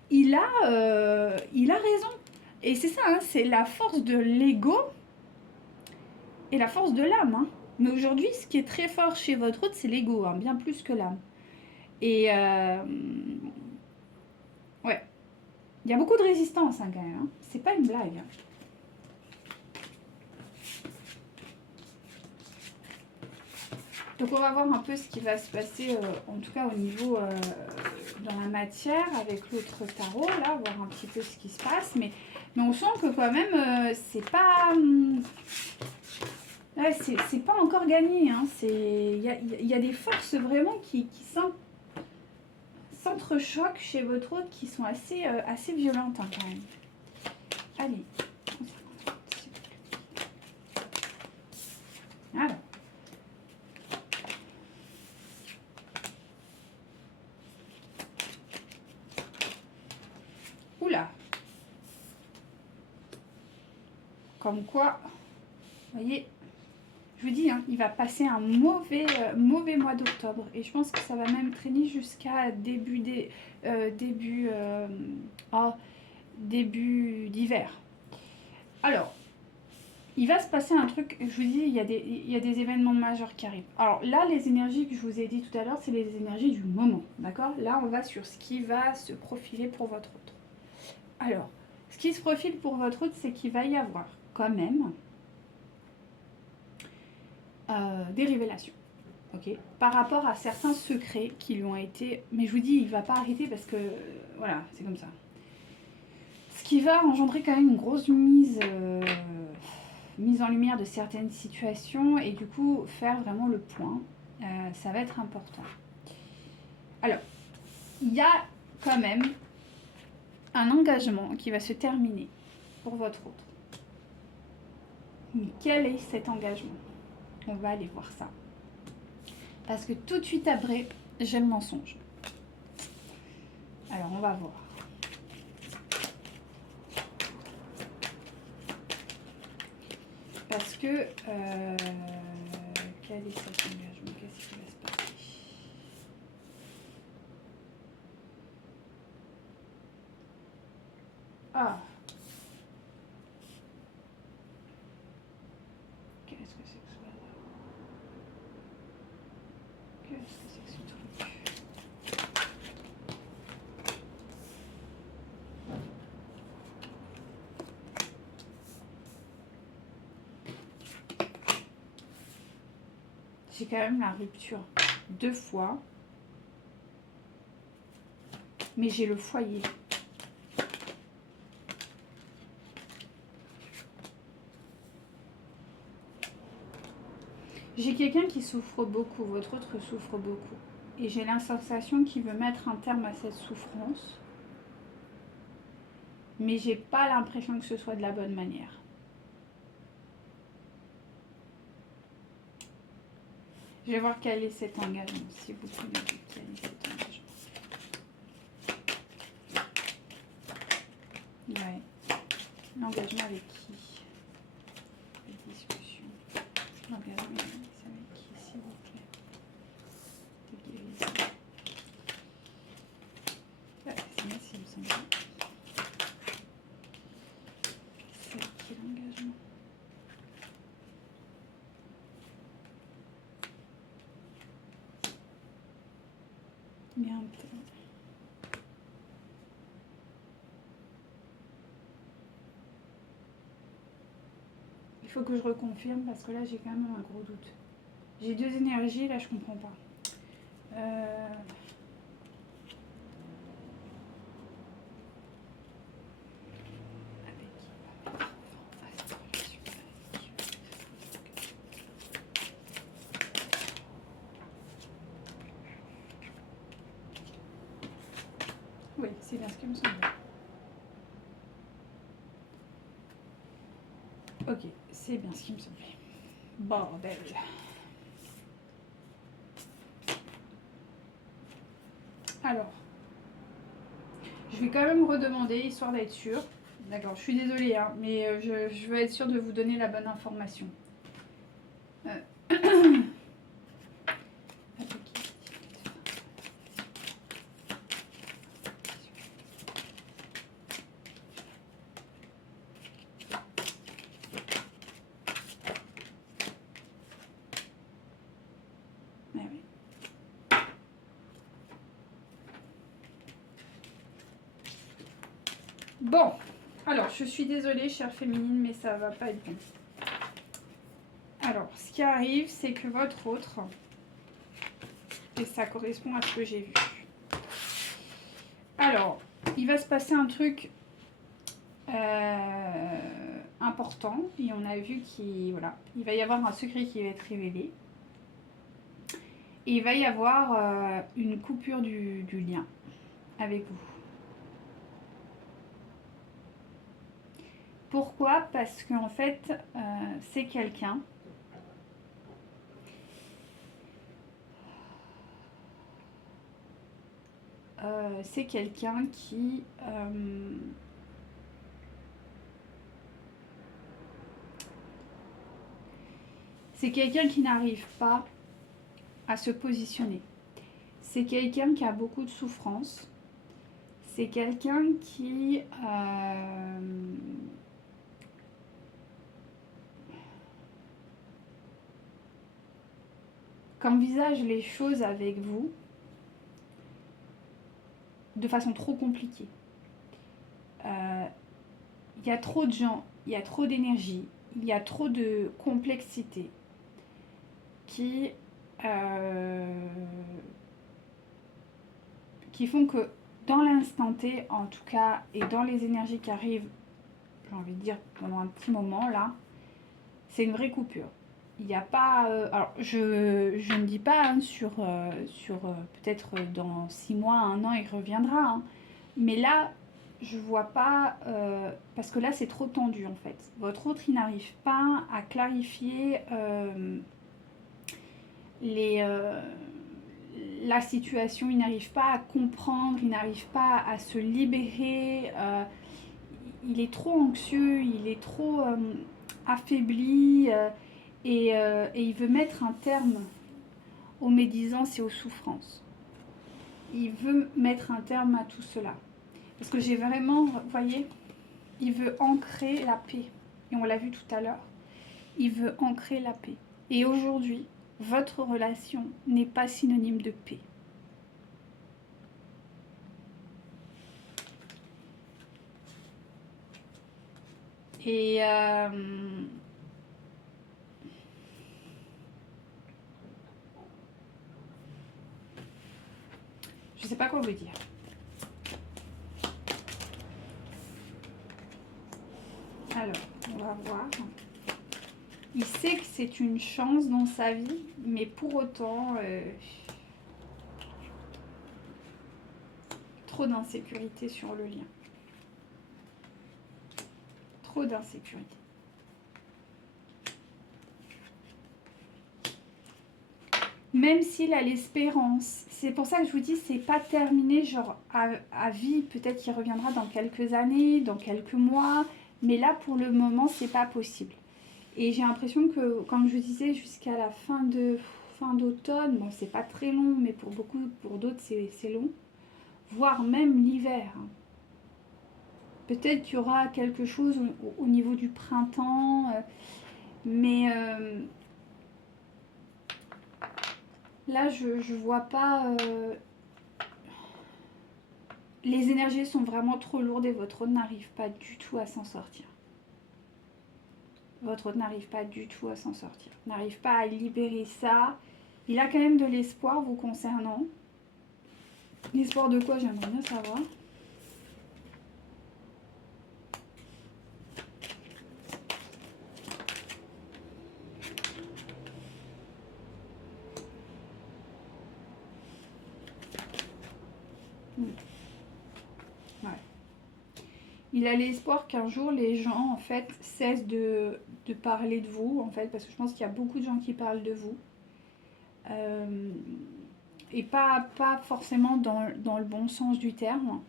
il a raison. Et c'est ça, hein, c'est la force de l'ego et la force de l'âme. Hein. Mais aujourd'hui, ce qui est très fort chez votre autre, c'est l'ego, hein, bien plus que l'âme. Et ouais, il y a beaucoup de résistance hein, quand même. Hein. C'est pas une blague. Hein. Donc on va voir un peu ce qui va se passer, en tout cas au niveau dans la matière avec l'autre tarot, là, voir un petit peu ce qui se passe. Mais on sent que quand même, c'est pas... ouais, c'est pas encore gagné. Hein. Il y a des forces vraiment qui s'entrechoquent chez votre autre qui sont assez violentes hein, quand même. Allez. Alors. Oula. Comme quoi, vous voyez, je vous dis, hein, il va passer un mauvais mois d'octobre. Et je pense que ça va même traîner jusqu'à début d'hiver. Alors, il va se passer un truc, je vous dis, il y a des événements majeurs qui arrivent. Alors là, les énergies que je vous ai dit tout à l'heure, c'est les énergies du moment, d'accord? Là, on va sur ce qui va se profiler pour votre autre. Alors, ce qui se profile pour votre autre, c'est qu'il va y avoir quand même des révélations, ok, par rapport à certains secrets qui lui ont été... Mais je vous dis, il ne va pas arrêter parce que, voilà, c'est comme ça. Ce qui va engendrer quand même une grosse mise en lumière de certaines situations et du coup, faire vraiment le point, ça va être important. Alors, il y a quand même un engagement qui va se terminer pour votre autre. Mais quel est cet engagement? On va aller voir ça. Parce que tout de suite après, j'ai le mensonge. Alors, on va voir. Parce que... quel est cet engagement? Qu'est-ce qui va se passer? Ah! Qu'est-ce que c'est que ce bazar? Qu'est-ce que c'est que ce truc? J'ai quand même la rupture 2 fois. Mais j'ai le foyer. J'ai quelqu'un qui souffre beaucoup, votre autre souffre beaucoup. Et j'ai la sensation qu'il veut mettre un terme à cette souffrance. Mais j'ai pas l'impression que ce soit de la bonne manière. Je vais voir quel est cet engagement, s'il vous plaît. Quel est cet engagement? Ouais. L'engagement avec qui? Les discussions. L'engagement avec qui, s'il vous plaît? De guérison. Ouais, c'est moi, s'il me semble. C'est qui l'engagement? Merde. Il faut que je reconfirme parce que là j'ai quand même un gros doute. J'ai deux énergies, là je comprends pas. Oui, c'est bien ce qui me semble. Ok, c'est bien ce qui me semblait. Bordel. Alors, je vais quand même redemander, histoire d'être sûre. D'accord, je suis désolée, hein, mais je veux être sûre de vous donner la bonne information. Bon, alors je suis désolée, chère féminine, mais ça va pas être bon. Alors, ce qui arrive, c'est que votre autre, et ça correspond à ce que j'ai vu. Alors, il va se passer un truc important, et on a vu qu'il voilà, il va y avoir un secret qui va être révélé. Et il va y avoir une coupure du lien avec vous. Pourquoi? Parce qu'en fait, c'est quelqu'un qui c'est quelqu'un qui n'arrive pas à se positionner. C'est quelqu'un qui a beaucoup de souffrance. C'est quelqu'un qui envisage les choses avec vous de façon trop compliquée. Il y a trop de gens, il y a trop d'énergie, il y a trop de complexité qui font que dans l'instant T, en tout cas, et dans les énergies qui arrivent, j'ai envie de dire pendant un petit moment là, c'est une vraie coupure. Il n'y a pas... alors, je ne dis pas hein, sur peut-être dans 6 mois, 1 an, il reviendra. Hein, mais là, je vois pas... parce que là, c'est trop tendu, en fait. Votre autre, il n'arrive pas à clarifier la situation. Il n'arrive pas à comprendre, il n'arrive pas à se libérer. Il est trop anxieux, il est trop affaibli. Et il veut mettre un terme aux médisances et aux souffrances. Il veut mettre un terme à tout cela. Parce que j'ai vraiment, vous voyez, il veut ancrer la paix. Et on l'a vu tout à l'heure. Il veut ancrer la paix. Et aujourd'hui, votre relation n'est pas synonyme de paix. Et je sais pas quoi vous dire. Alors, on va voir. Il sait que c'est une chance dans sa vie, mais pour autant, trop d'insécurité sur le lien. Trop d'insécurité. Même s'il a l'espérance, c'est pour ça que je vous dis, c'est pas terminé, genre à vie, peut-être qu'il reviendra dans quelques années, dans quelques mois, mais là pour le moment, c'est pas possible. Et j'ai l'impression que, comme je vous disais, jusqu'à la fin d'automne, bon, c'est pas très long, mais pour d'autres, c'est long, voire même l'hiver. Hein. Peut-être qu'il y aura quelque chose au niveau du printemps, mais là, je vois pas les énergies sont vraiment trop lourdes et votre autre n'arrive pas du tout à s'en sortir. Votre autre n'arrive pas du tout à s'en sortir. N'arrive pas à libérer ça. Il a quand même de l'espoir vous concernant. L'espoir de quoi, j'aimerais bien savoir. Ouais. Il a l'espoir qu'un jour les gens en fait cessent de parler de vous en fait, parce que je pense qu'il y a beaucoup de gens qui parlent de vous. Et pas forcément dans le bon sens du terme.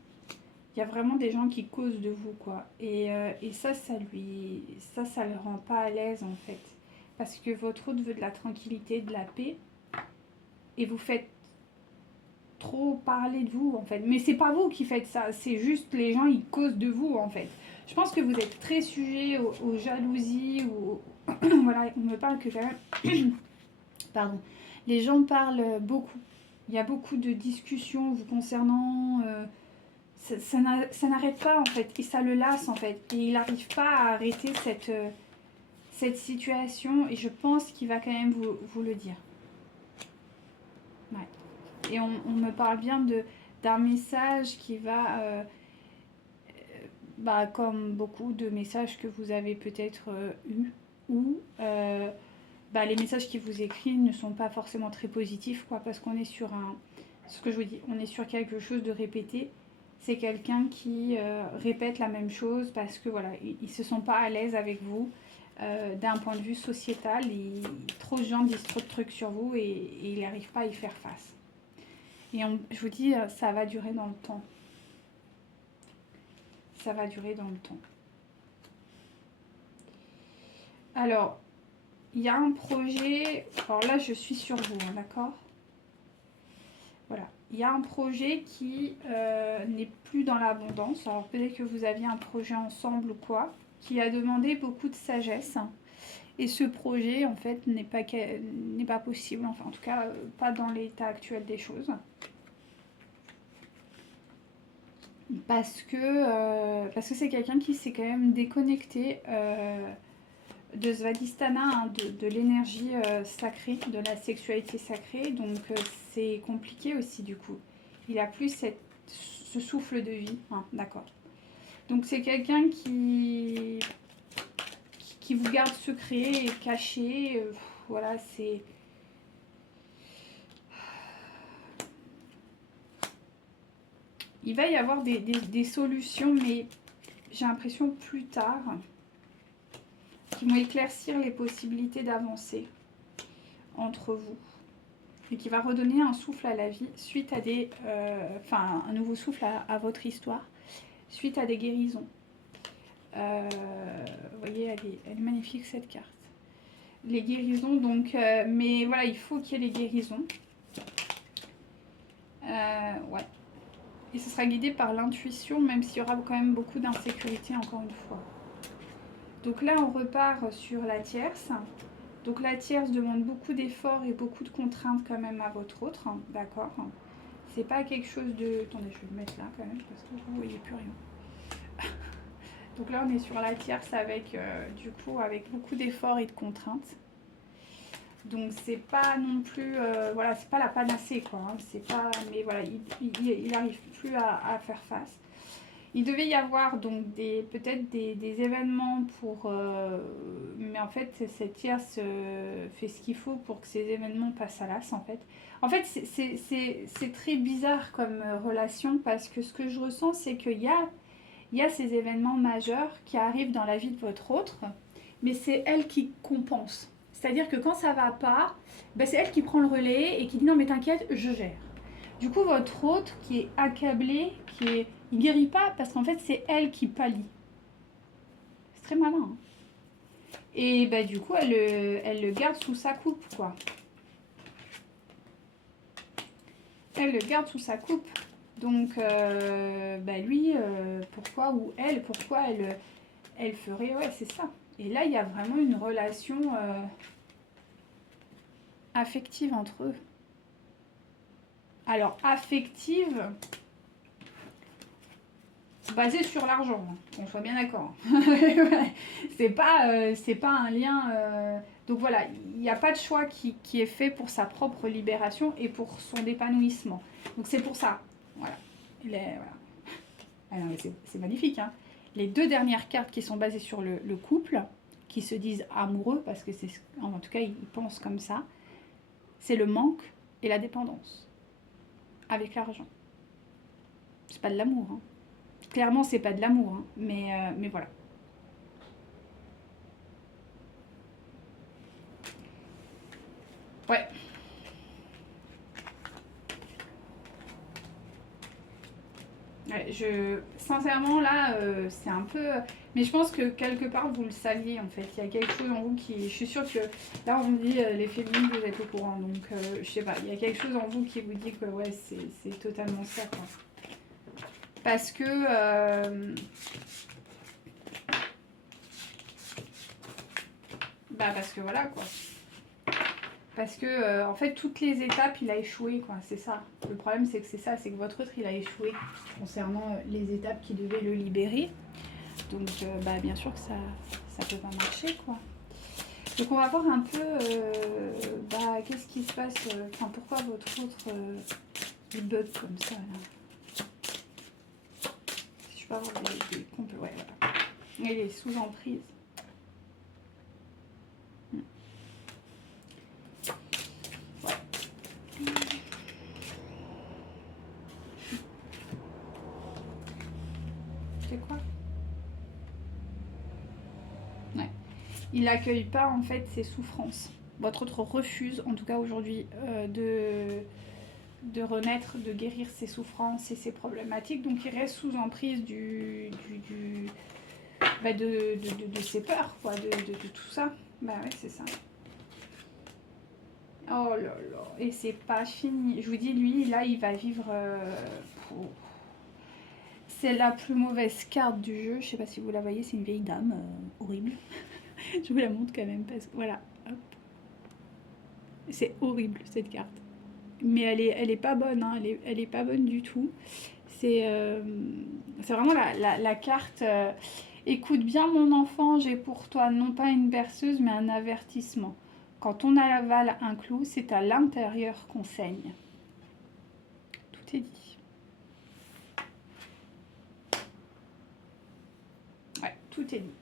Il y a vraiment des gens qui causent de vous, quoi. Et ça le rend pas à l'aise, en fait. Parce que votre autre veut de la tranquillité, de la paix. Et vous faites trop parler de vous, en fait. Mais c'est pas vous qui faites ça. C'est juste les gens, ils causent de vous, en fait. Je pense que vous êtes très sujet aux jalousies. Voilà, on me parle que quand même... Pardon. Les gens parlent beaucoup. Il y a beaucoup de discussions vous concernant... ça n'arrête pas en fait, et ça le lasse en fait, et il n'arrive pas à arrêter cette situation, et je pense qu'il va quand même vous le dire. Ouais. Et on me parle bien d'un message qui va, comme beaucoup de messages que vous avez peut-être eus, ou les messages qui vous écrivent ne sont pas forcément très positifs, quoi, parce qu'on est sur ce que je vous dis, on est sur quelque chose de répété. C'est quelqu'un qui répète la même chose parce que voilà, ils ne se sentent pas à l'aise avec vous d'un point de vue sociétal. Trop de gens disent trop de trucs sur vous et ils n'arrivent pas à y faire face. Et je vous dis, ça va durer dans le temps. Ça va durer dans le temps. Alors, il y a un projet. Alors là, je suis sur vous, hein, d'accord ? Voilà. Il y a un projet qui n'est plus dans l'abondance. Alors peut-être que vous aviez un projet ensemble ou quoi, qui a demandé beaucoup de sagesse. Et ce projet, en fait, n'est pas possible. Enfin, en tout cas, pas dans l'état actuel des choses. Parce que c'est quelqu'un qui s'est quand même déconnecté de Svadhisthana, hein, de l'énergie sacrée, de la sexualité sacrée. Donc c'est compliqué aussi du coup. Il a plus ce souffle de vie, hein, d'accord. Donc c'est quelqu'un qui vous garde secret et caché. Voilà, c'est... Il va y avoir des solutions, mais j'ai l'impression plus tard, qui vont éclaircir les possibilités d'avancer entre vous. Et qui va redonner un souffle à la vie suite à un nouveau souffle à votre histoire, suite à des guérisons. Vous voyez, elle est magnifique cette carte. Les guérisons, donc, mais voilà, il faut qu'il y ait les guérisons. Ouais. Et ce sera guidé par l'intuition, même s'il y aura quand même beaucoup d'insécurité, encore une fois. Donc là, on repart sur la tierce. Donc la tierce demande beaucoup d'efforts et beaucoup de contraintes quand même à votre autre, hein, d'accord. C'est pas quelque chose de... Attendez, je vais le mettre là quand même, parce que vous ne voyez plus rien. Donc là, on est sur la tierce avec, du coup, avec beaucoup d'efforts et de contraintes. Donc c'est pas non plus... voilà, c'est pas la panacée, quoi. Hein, c'est pas... Mais voilà, il n'arrive plus à faire face. Il devait y avoir donc peut-être des événements pour... mais en fait, cette tierce fait ce qu'il faut pour que ces événements passent à l'as, en fait. En fait, c'est très bizarre comme relation, parce que ce que je ressens, c'est qu'il y a ces événements majeurs qui arrivent dans la vie de votre autre, mais c'est elle qui compense. C'est-à-dire que quand ça va pas, c'est elle qui prend le relais et qui dit non mais t'inquiète, je gère. Du coup, votre autre qui est accablé, il guérit pas parce qu'en fait c'est elle qui pallie. C'est très malin. Hein. Et du coup, elle le garde sous sa coupe, quoi. Elle le garde sous sa coupe. Donc, lui, pourquoi, ou elle, pourquoi elle ferait, ouais, c'est ça. Et là, il y a vraiment une relation affective entre eux. Alors, affective, basé sur l'argent, hein, qu'on soit bien d'accord. C'est pas un lien... Donc voilà, il n'y a pas de choix qui est fait pour sa propre libération et pour son épanouissement. Donc c'est pour ça. Voilà. Voilà. Alors, c'est magnifique, hein. Les deux dernières cartes qui sont basées sur le couple, qui se disent amoureux, parce que c'est... En tout cas, ils pensent comme ça. C'est le manque et la dépendance. Avec l'argent. C'est pas de l'amour, hein. Clairement, c'est pas de l'amour, hein, mais voilà. Ouais. Ouais, sincèrement, là, c'est un peu... Mais je pense que quelque part, vous le saviez, en fait. Il y a quelque chose en vous qui... Je suis sûre que... Là, on me dit, les féminines, vous êtes au courant. Donc, je sais pas. Il y a quelque chose en vous qui vous dit que, ouais, c'est totalement ça, quoi. Parce que... Bah, parce que voilà, quoi. Parce que, en fait, toutes les étapes, il a échoué, quoi. C'est ça. Le problème, c'est que c'est ça. C'est que votre autre, il a échoué concernant les étapes qui devaient le libérer. Donc, bah, bien sûr que ça peut pas marcher, quoi. Donc, on va voir un peu, bah, qu'est-ce qui se passe. Enfin, pourquoi votre autre, il bug comme ça, là. Si je peux avoir des comptes, ouais, voilà. Il est sous emprise. C'est quoi? Ouais. Il n'accueille pas en fait ses souffrances. Votre autre refuse, en tout cas aujourd'hui, de renaître, de guérir ses souffrances et ses problématiques. Donc il reste sous emprise bah de ses peurs, quoi, de tout ça. Bah ouais, c'est ça. Oh là là, et c'est pas fini. Je vous dis, lui, là, il va vivre... C'est la plus mauvaise carte du jeu. Je sais pas si vous la voyez, c'est une vieille dame horrible. Je vous la montre quand même parce que voilà. Hop. C'est horrible cette carte. Mais elle est pas bonne, hein. Elle est pas bonne du tout. C'est vraiment la carte. Écoute bien mon enfant, j'ai pour toi non pas une berceuse mais un avertissement. Quand on avale un clou, c'est à l'intérieur qu'on saigne. Tout est dit. Ouais, tout est dit.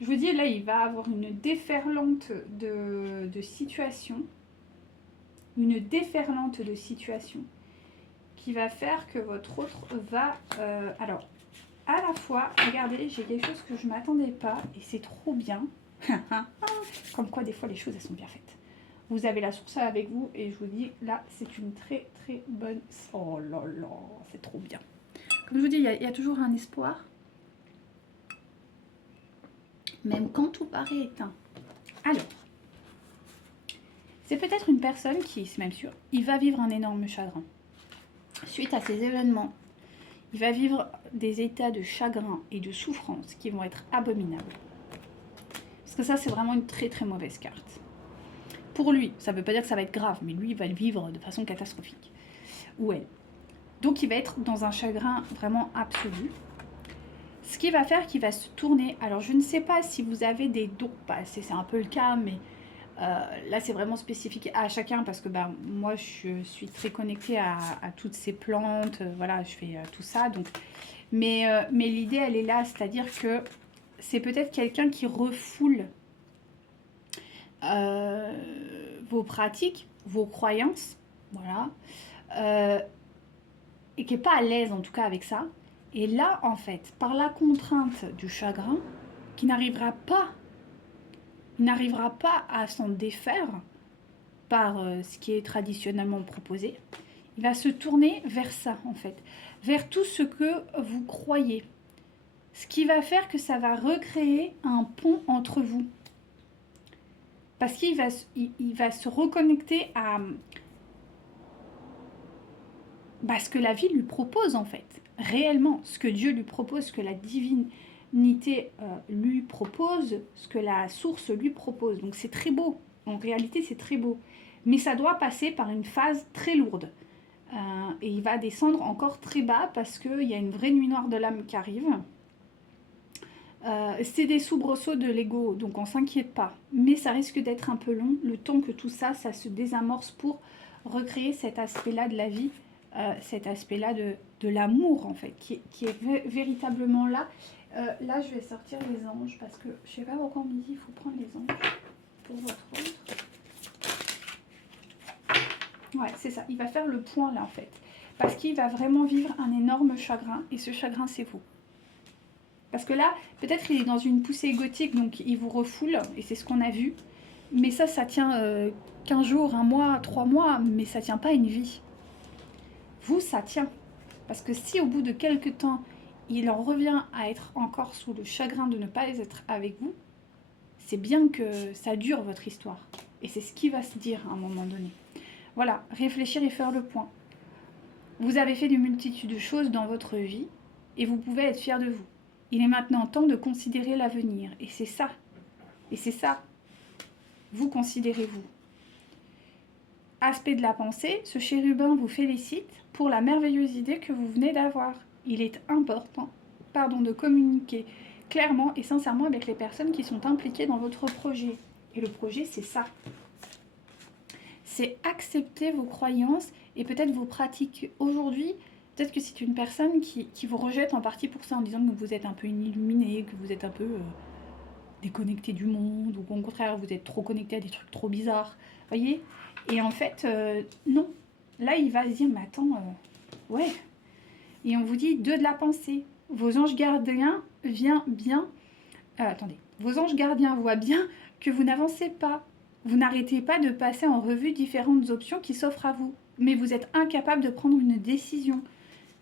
Je vous dis, là, il va avoir une déferlante de situation. Une déferlante de situation qui va faire que votre autre va... alors, à la fois, regardez, j'ai quelque chose que je ne m'attendais pas et c'est trop bien. Comme quoi, des fois, les choses, elles sont bien faites. Vous avez la source avec vous et je vous dis, là, c'est une très, très bonne... Oh là là, c'est trop bien. Comme je vous dis, il y a toujours un espoir. Même quand tout paraît éteint. Alors, c'est peut-être une personne qui, c'est même sûr, il va vivre un énorme chagrin. Suite à ces événements, il va vivre des états de chagrin et de souffrance qui vont être abominables. Parce que ça, c'est vraiment une très très mauvaise carte. Pour lui, ça ne veut pas dire que ça va être grave, mais lui, il va le vivre de façon catastrophique. Ou elle. Donc, il va être dans un chagrin vraiment absolu. Ce qui va faire qu'il va se tourner. Alors, je ne sais pas si vous avez des dons. Bah, c'est un peu le cas, mais là, c'est vraiment spécifique à chacun parce que bah, moi, je suis très connectée à toutes ces plantes. Voilà, je fais tout ça. Donc, mais l'idée, elle est là. C'est-à-dire que c'est peut-être quelqu'un qui refoule vos pratiques, vos croyances. Voilà. Et qui n'est pas à l'aise, en tout cas, avec ça. Et là, en fait, par la contrainte du chagrin, qui n'arrivera pas, il n'arrivera pas à s'en défaire par ce qui est traditionnellement proposé, il va se tourner vers ça, en fait, vers tout ce que vous croyez. Ce qui va faire que ça va recréer un pont entre vous. Parce qu'il va, il va se reconnecter à bah, ce que la vie lui propose, en fait. Réellement, ce que Dieu lui propose, ce que la divinité lui propose, ce que la source lui propose. Donc c'est très beau. En réalité, c'est très beau. Mais ça doit passer par une phase très lourde. Et il va descendre encore très bas parce qu'il y a une vraie nuit noire de l'âme qui arrive. C'est des soubresauts de l'ego, donc on s'inquiète pas. Mais ça risque d'être un peu long, le temps que tout ça, ça se désamorce pour recréer cet aspect-là de la vie, cet aspect-là de l'amour, en fait, qui est véritablement là. Là, je vais sortir les anges, parce que je sais pas pourquoi on me dit il faut prendre les anges pour votre autre. Ouais, c'est ça, il va faire le point là, en fait. Parce qu'il va vraiment vivre un énorme chagrin, et ce chagrin, c'est vous. Parce que là, peut-être il est dans une poussée égotique, donc il vous refoule, et c'est ce qu'on a vu. Mais ça tient 15 jours, un mois, 3 mois, mais ça tient pas une vie. Vous, ça tient. Parce que si au bout de quelques temps, il en revient à être encore sous le chagrin de ne pas être avec vous, c'est bien que ça dure votre histoire. Et c'est ce qui va se dire à un moment donné. Voilà, réfléchir et faire le point. Vous avez fait une multitude de choses dans votre vie, et vous pouvez être fier de vous. Il est maintenant temps de considérer l'avenir. Et c'est ça. Et c'est ça. Vous considérez-vous. Aspect de la pensée, ce chérubin vous félicite pour la merveilleuse idée que vous venez d'avoir. Il est important, de communiquer clairement et sincèrement avec les personnes qui sont impliquées dans votre projet. Et le projet, c'est ça. C'est accepter vos croyances et peut-être vos pratiques aujourd'hui. Peut-être que c'est une personne qui vous rejette en partie pour ça, en disant que vous êtes un peu illuminé, que vous êtes un peu déconnecté du monde, ou qu'au contraire, vous êtes trop connecté à des trucs trop bizarres. Voyez? Et en fait, non. Là, il va se dire, mais attends, ouais. Et on vous dit, de la pensée. Vos anges gardiens viennent bien... attendez. Vos anges gardiens voient bien que vous n'avancez pas. Vous n'arrêtez pas de passer en revue différentes options qui s'offrent à vous. Mais vous êtes incapable de prendre une décision.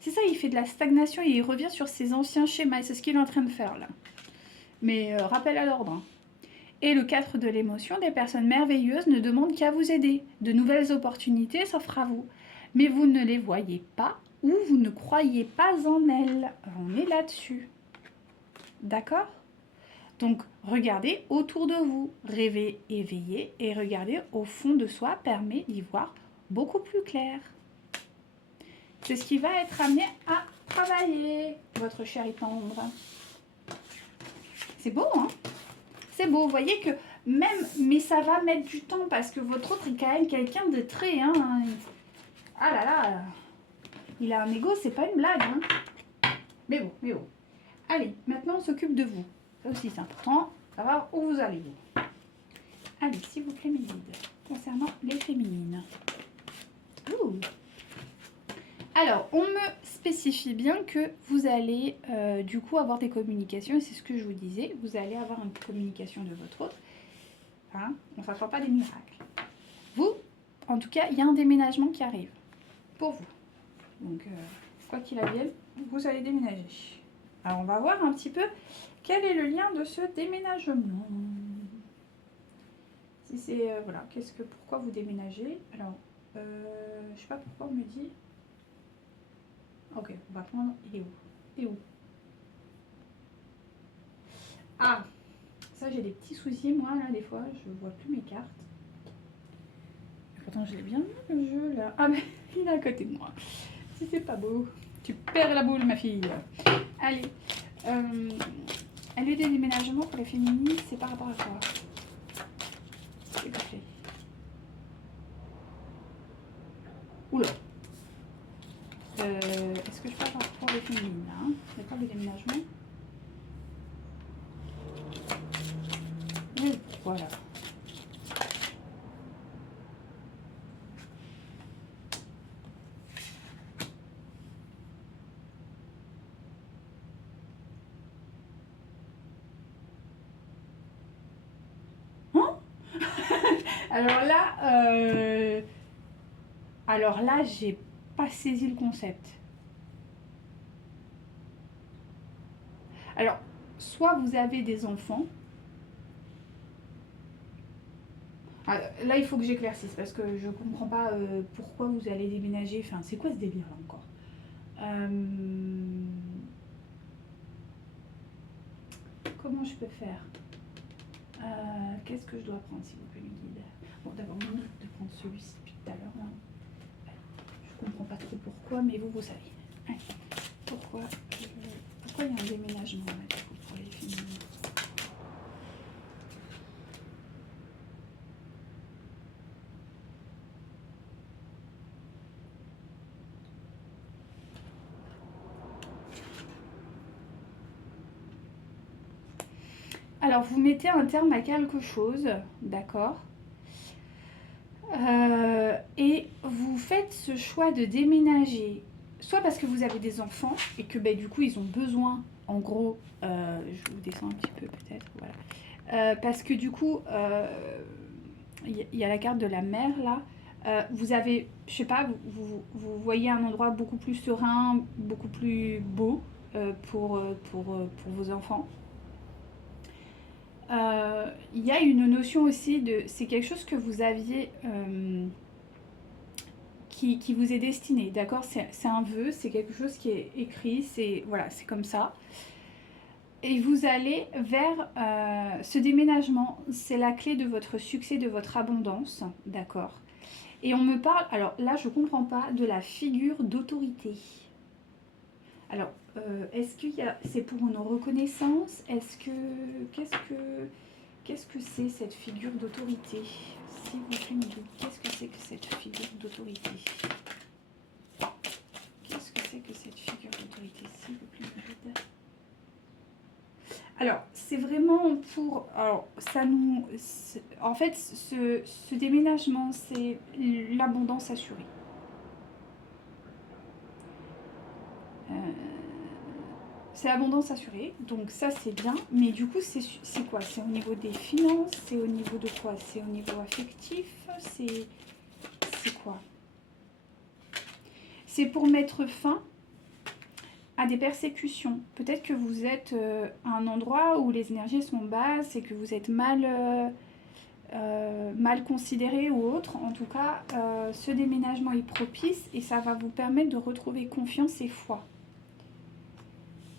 C'est ça, il fait de la stagnation et il revient sur ses anciens schémas. Et c'est ce qu'il est en train de faire, là. Mais rappel à l'ordre. Et le 4 de l'émotion, des personnes merveilleuses ne demandent qu'à vous aider. De nouvelles opportunités s'offrent à vous. Mais vous ne les voyez pas ou vous ne croyez pas en elles. On est là-dessus. D'accord? Donc, regardez autour de vous, rêvez, éveillez et regardez au fond de soi permet d'y voir beaucoup plus clair. C'est ce qui va être amené à travailler, votre chéri tendre. C'est beau, hein? C'est beau, vous voyez que même, mais ça va mettre du temps parce que votre autre est quand même quelqu'un de très, hein. Ah là là, il a un ego, c'est pas une blague, hein. Mais bon, mais bon. Allez, maintenant on s'occupe de vous. Ça aussi c'est important, savoir où vous allez. Allez, s'il vous plaît mes guides, concernant les féminines. Ouh. Alors, on me spécifie bien que vous allez du coup avoir des communications, et c'est ce que je vous disais, vous allez avoir une communication de votre autre. Hein, on ne s'attend pas des miracles. Vous, en tout cas, il y a un déménagement qui arrive pour vous. Donc, quoi qu'il advienne, vous allez déménager. Alors, on va voir un petit peu quel est le lien de ce déménagement. Si c'est, voilà, pourquoi vous déménagez? Alors, je sais pas pourquoi on me dit... Ok, on va prendre... Il est où? Il est où? Ah, ça j'ai des petits soucis, moi, là, des fois, je vois plus mes cartes. Pourtant, je l'ai bien mis, le jeu, là. Ah, mais il est à côté de moi. Si c'est pas beau. Tu perds la boule, ma fille. Allez. Elle est des déménagements pour les féministes, c'est par rapport à quoi? C'est parfait. Oula. Est-ce que je peux avoir pour les féminines, hein? D'accord, des déménagements. Oui, voilà. Hein? Alors là, j'ai pas saisi le concept. Alors, soit vous avez des enfants. Ah, là, il faut que j'éclaircisse parce que je comprends pas pourquoi vous allez déménager. Enfin, c'est quoi ce délire là encore? Comment je peux faire? Qu'est-ce que je dois prendre, s'il vous plaît, mes guides? Bon, d'abord, on de prendre celui-ci depuis tout à l'heure. Je comprends pas trop pourquoi, mais vous savez. Ouais. Pourquoi il y a un déménagement là, du coup, pour les féminines? Alors, vous mettez un terme à quelque chose, d'accord, et vous faites ce choix de déménager, soit parce que vous avez des enfants et que du coup ils ont besoin, en gros, je vous descends un petit peu peut-être, voilà, parce que du coup, il y a la carte de la mer là, vous avez, je sais pas, vous voyez un endroit beaucoup plus serein, beaucoup plus beau pour vos enfants. Il y a une notion aussi de, c'est quelque chose que vous aviez, qui vous est destiné, d'accord, c'est un vœu, c'est quelque chose qui est écrit, c'est voilà, c'est comme ça. Et vous allez vers ce déménagement, c'est la clé de votre succès, de votre abondance, d'accord. Et on me parle, alors là je comprends pas, de la figure d'autorité. Alors, est-ce que c'est pour une reconnaissance? Qu'est-ce que c'est cette figure d'autorité? S'il vous plaît, me dites, qu'est-ce que c'est que cette figure d'autorité? Qu'est-ce que c'est que cette figure d'autorité? S'il vous plaît, me dites. Alors, c'est vraiment pour... Alors, ça nous... En fait, ce déménagement, c'est l'abondance assurée. C'est l'abondance assurée, donc ça c'est bien, mais du coup c'est quoi? C'est au niveau des finances, c'est au niveau de quoi? C'est au niveau affectif, c'est quoi? C'est pour mettre fin à des persécutions. Peut-être que vous êtes à un endroit où les énergies sont basses et que vous êtes mal considéré ou autre. En tout cas, ce déménagement est propice et ça va vous permettre de retrouver confiance et foi.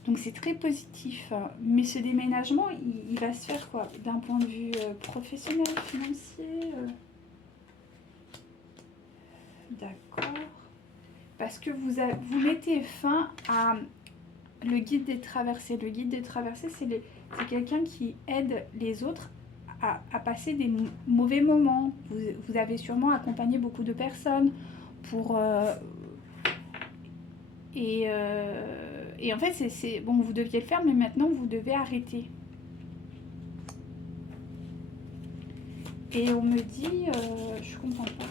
Donc c'est très positif, mais ce déménagement, il va se faire quoi? D'un point de vue professionnel, financier D'accord. Parce que vous mettez fin à le guide des traversées. Le guide des traversées, c'est quelqu'un qui aide les autres à passer des mauvais moments. Vous avez sûrement accompagné beaucoup de personnes pour... Et en fait, c'est bon, vous deviez le faire, mais maintenant, vous devez arrêter. Et on me dit, je comprends pas.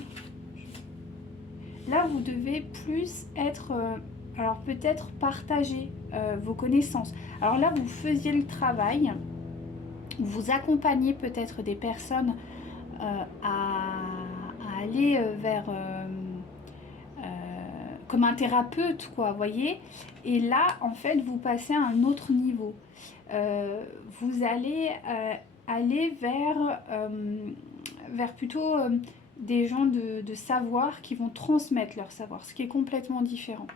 Là, vous devez plus être, alors peut-être partager vos connaissances. Alors là, vous faisiez le travail, vous accompagnez peut-être des personnes à aller vers... comme un thérapeute, quoi, vous voyez. Et là, en fait, vous passez à un autre niveau. Vous allez aller vers plutôt des gens de savoir qui vont transmettre leur savoir, ce qui est complètement différent.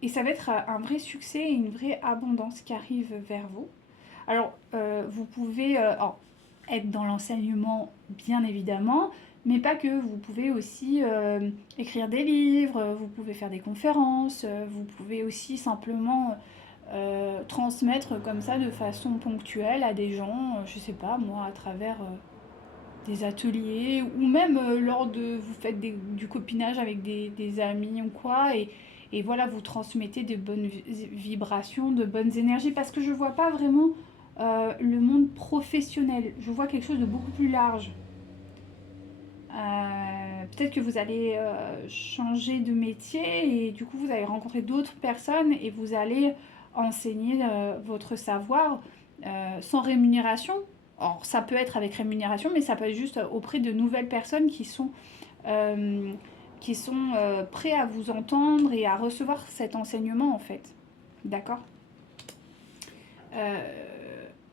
Et ça va être un vrai succès et une vraie abondance qui arrive vers vous. Alors, vous pouvez être dans l'enseignement, bien évidemment, mais pas que. Vous pouvez aussi écrire des livres, vous pouvez faire des conférences, vous pouvez aussi simplement transmettre comme ça de façon ponctuelle à des gens, je sais pas moi, à travers des ateliers, ou même lors de... Vous faites du copinage avec des amis ou quoi, et voilà, vous transmettez de bonnes vibrations, de bonnes énergies, parce que je vois pas vraiment le monde professionnel, je vois quelque chose de beaucoup plus large. Peut-être que vous allez changer de métier et du coup vous allez rencontrer d'autres personnes et vous allez enseigner votre savoir sans rémunération. Alors ça peut être avec rémunération, mais ça peut être juste auprès de nouvelles personnes qui sont prêts à vous entendre et à recevoir cet enseignement en fait. D'accord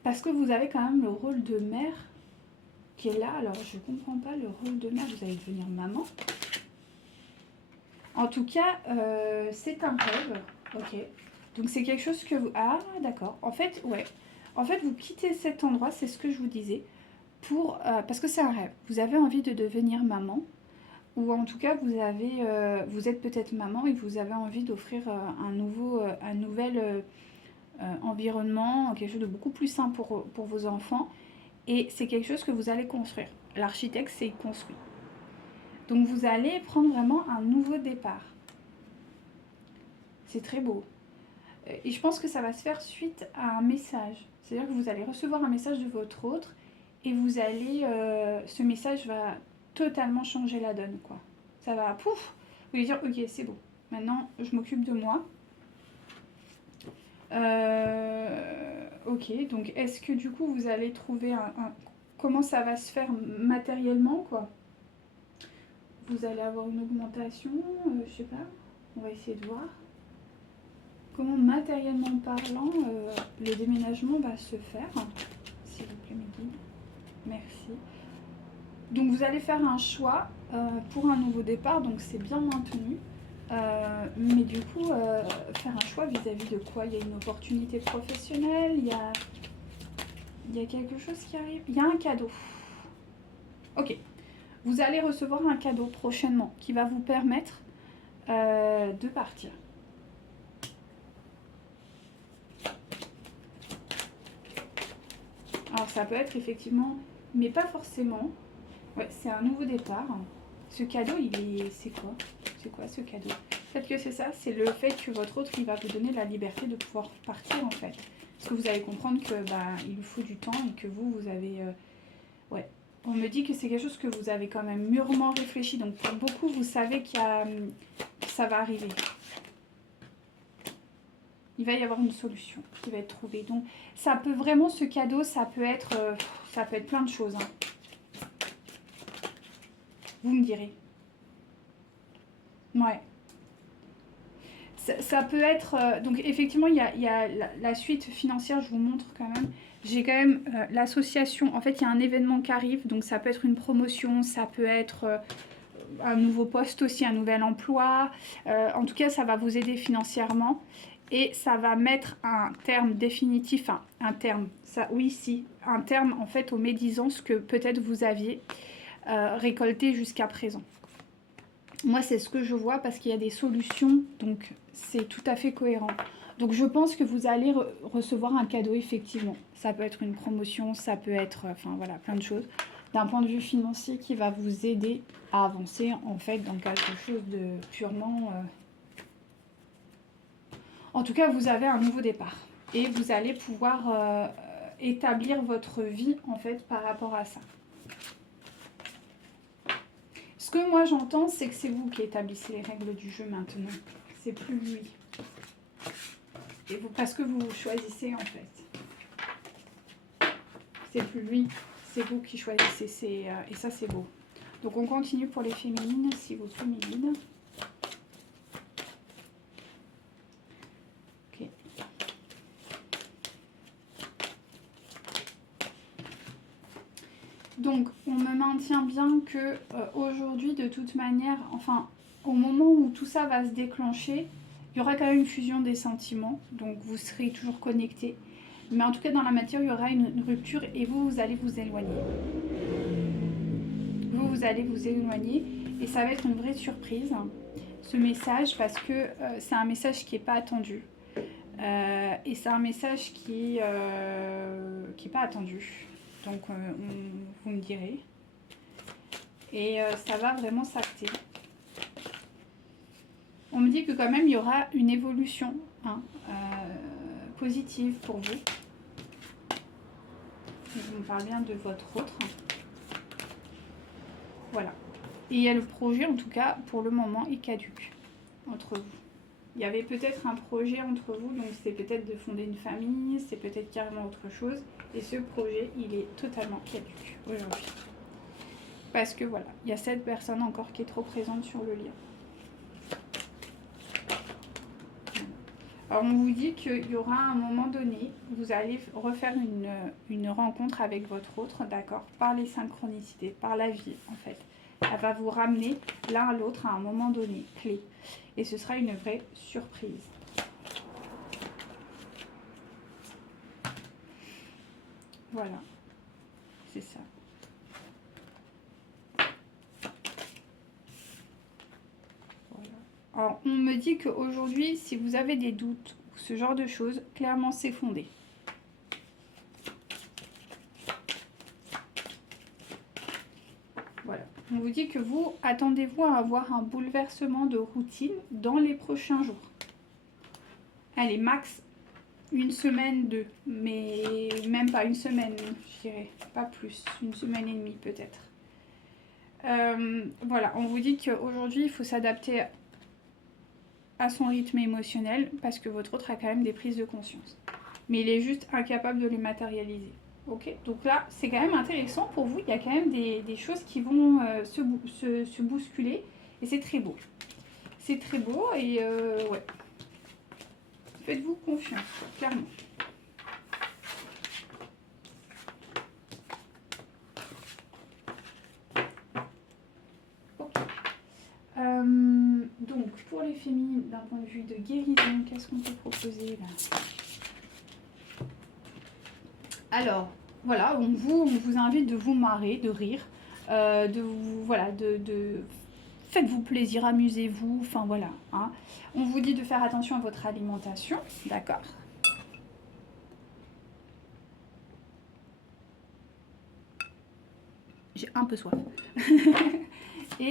Parce que vous avez quand même le rôle de mère qui est là. Alors je comprends pas le rôle de mère, vous allez devenir maman. En tout cas, c'est un rêve. Ok. Donc c'est quelque chose que vous... Ah d'accord. En fait, ouais. En fait, vous quittez cet endroit, c'est ce que je vous disais, parce que c'est un rêve. Vous avez envie de devenir maman, ou en tout cas vous êtes peut-être maman et vous avez envie d'offrir un nouvel environnement, quelque chose de beaucoup plus sain pour vos enfants. Et c'est quelque chose que vous allez construire. L'architecte, c'est construit. Donc vous allez prendre vraiment un nouveau départ. C'est très beau. Et je pense que ça va se faire suite à un message. C'est-à-dire que vous allez recevoir un message de votre autre et vous allez... ce message va totalement changer la donne, quoi. Ça va... Pouf! Vous allez dire, ok, c'est bon. Maintenant, je m'occupe de moi. Ok, donc est-ce que du coup, vous allez trouver comment ça va se faire matériellement, quoi? Vous allez avoir une augmentation, je sais pas. On va essayer de voir. Comment matériellement parlant, le déménagement va se faire. S'il vous plaît, mes guides. Merci. Donc vous allez faire un choix pour un nouveau départ, donc c'est bien maintenu. Mais du coup, faire un choix vis-à-vis de quoi? Il y a une opportunité professionnelle, il y a quelque chose qui arrive. Il y a un cadeau. Ok. Vous allez recevoir un cadeau prochainement qui va vous permettre de partir. Alors ça peut être effectivement, mais pas forcément. Ouais, c'est un nouveau départ. Ce cadeau, c'est quoi? C'est quoi ce cadeau? Peut-être que c'est ça, c'est le fait que votre autre, il va vous donner la liberté de pouvoir partir en fait. Parce que vous allez comprendre que il lui faut du temps et que vous avez... ouais. On me dit que c'est quelque chose que vous avez quand même mûrement réfléchi. Donc pour beaucoup, vous savez que ça va arriver. Il va y avoir une solution qui va être trouvée. Donc ça peut vraiment, ce cadeau, ça peut être plein de choses. Hein. Vous me direz. Ouais. Ça peut être... donc effectivement, il y a la suite financière, je vous montre quand même. J'ai quand même l'association. En fait, il y a un événement qui arrive. Donc ça peut être une promotion, ça peut être un nouveau poste aussi, un nouvel emploi. En tout cas, ça va vous aider financièrement. Et ça va mettre un terme définitif, un terme, ça, oui, si, un terme en fait aux médisances que peut-être vous aviez récoltées jusqu'à présent. Moi, c'est ce que je vois parce qu'il y a des solutions, donc c'est tout à fait cohérent. Donc je pense que vous allez recevoir un cadeau, effectivement. Ça peut être une promotion, ça peut être, enfin voilà, plein de choses. D'un point de vue financier qui va vous aider à avancer en fait dans quelque chose de purement... En tout cas, vous avez un nouveau départ et vous allez pouvoir établir votre vie en fait par rapport à ça. Ce que moi j'entends, c'est que c'est vous qui établissez les règles du jeu maintenant. C'est plus lui. Et vous, parce que vous choisissez en fait. C'est plus lui, c'est vous qui choisissez. Et ça c'est beau. Donc on continue pour les féminines, s'il vous plaît, mes guides. Donc, on me maintient bien que aujourd'hui, de toute manière, enfin, au moment où tout ça va se déclencher, il y aura quand même une fusion des sentiments. Donc, vous serez toujours connectés. Mais en tout cas, dans la matière, il y aura une rupture et vous allez vous éloigner. Vous allez vous éloigner et ça va être une vraie surprise, ce message, parce que c'est un message qui n'est pas attendu. Et c'est un message qui n'est pas attendu. Donc, vous me direz. Et ça va vraiment s'acter. On me dit que quand même, il y aura une évolution positive pour vous. Je me parle bien de votre autre. Voilà. Et il y a le projet, en tout cas, pour le moment, est caduque entre vous. Il y avait peut-être un projet entre vous, donc c'est peut-être de fonder une famille, c'est peut-être carrément autre chose. Et ce projet, il est totalement caduque aujourd'hui. Parce que voilà, il y a cette personne encore qui est trop présente sur le lien. Alors on vous dit qu'il y aura un moment donné, vous allez refaire une rencontre avec votre autre, d'accord, par les synchronicités, par la vie en fait. Elle va vous ramener l'un à l'autre à un moment donné, clé. Et ce sera une vraie surprise. Voilà, c'est ça. Alors, on me dit qu'aujourd'hui, si vous avez des doutes ou ce genre de choses, clairement, c'est fondé. Voilà. On vous dit que vous, attendez-vous à avoir un bouleversement de routine dans les prochains jours. Allez, max une semaine, deux. Mais même pas une semaine, je dirais. Pas plus. Une semaine et demie, peut-être. Voilà, on vous dit qu'aujourd'hui, il faut s'adapter à son rythme émotionnel parce que votre autre a quand même des prises de conscience. Mais il est juste incapable de les matérialiser. Ok, donc là, c'est quand même intéressant pour vous. Il y a quand même des choses qui vont se bousculer et c'est très beau. C'est très beau et ouais. Faites-vous confiance, clairement. Ok. Donc, pour les féminines, d'un point de vue de guérison, qu'est-ce qu'on peut proposer là? Alors, voilà, on vous invite de vous marrer, de rire, de vous, voilà, faites-vous plaisir, amusez-vous, enfin voilà. Hein. On vous dit de faire attention à votre alimentation, d'accord? J'ai un peu soif. Et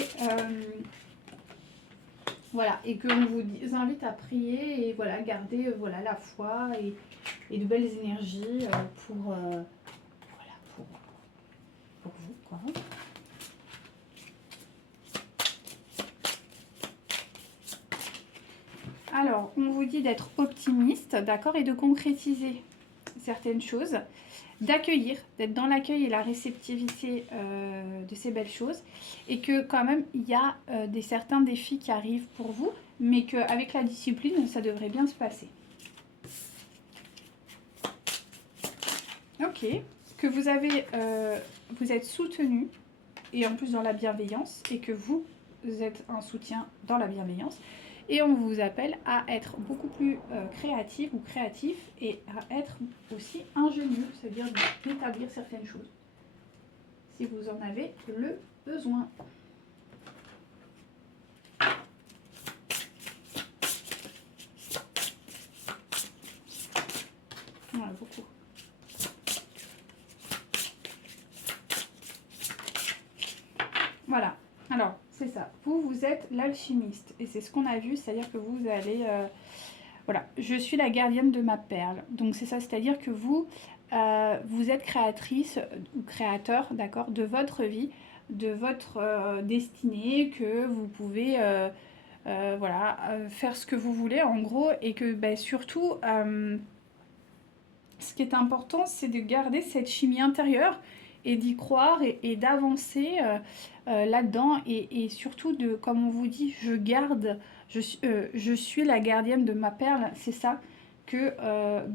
voilà, et qu'on vous invite à prier et voilà, garder voilà, la foi et de belles énergies voilà, pour vous, quoi. Alors, on vous dit d'être optimiste, d'accord, et de concrétiser certaines choses, d'accueillir, d'être dans l'accueil et la réceptivité de ces belles choses, et que quand même, il y a certains défis qui arrivent pour vous, mais qu'avec la discipline, ça devrait bien se passer. Ok, que vous êtes soutenu, et en plus dans la bienveillance, et que vous êtes un soutien dans la bienveillance. Et on vous appelle à être beaucoup plus créatif ou créatif et à être aussi ingénieux, c'est-à-dire d'établir certaines choses, si vous en avez le besoin. Voilà, beaucoup. Voilà, alors c'est ça. Vous êtes l'alchimiste et c'est ce qu'on a vu, c'est-à-dire que vous allez... voilà, je suis la gardienne de ma perle. Donc c'est ça, c'est-à-dire que vous êtes créatrice ou créateur, d'accord, de votre vie, de votre destinée, que vous pouvez voilà, faire ce que vous voulez en gros, et que surtout, ce qui est important, c'est de garder cette chimie intérieure et d'y croire et d'avancer là-dedans et surtout de, comme on vous dit, je suis la gardienne de ma perle, c'est ça, que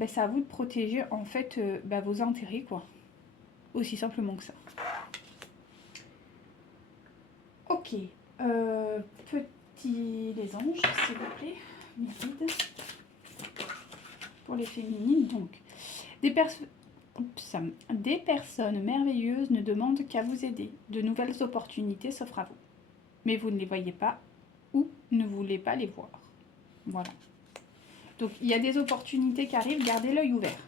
c'est à vous de protéger en fait vos intérêts, quoi. Aussi simplement que ça. Ok. Les anges, s'il vous plaît. Méride. Pour les féminines, donc. Des personnes merveilleuses ne demandent qu'à vous aider. De nouvelles opportunités s'offrent à vous. Mais vous ne les voyez pas ou ne voulez pas les voir. Voilà. Donc, il y a des opportunités qui arrivent, gardez l'œil ouvert.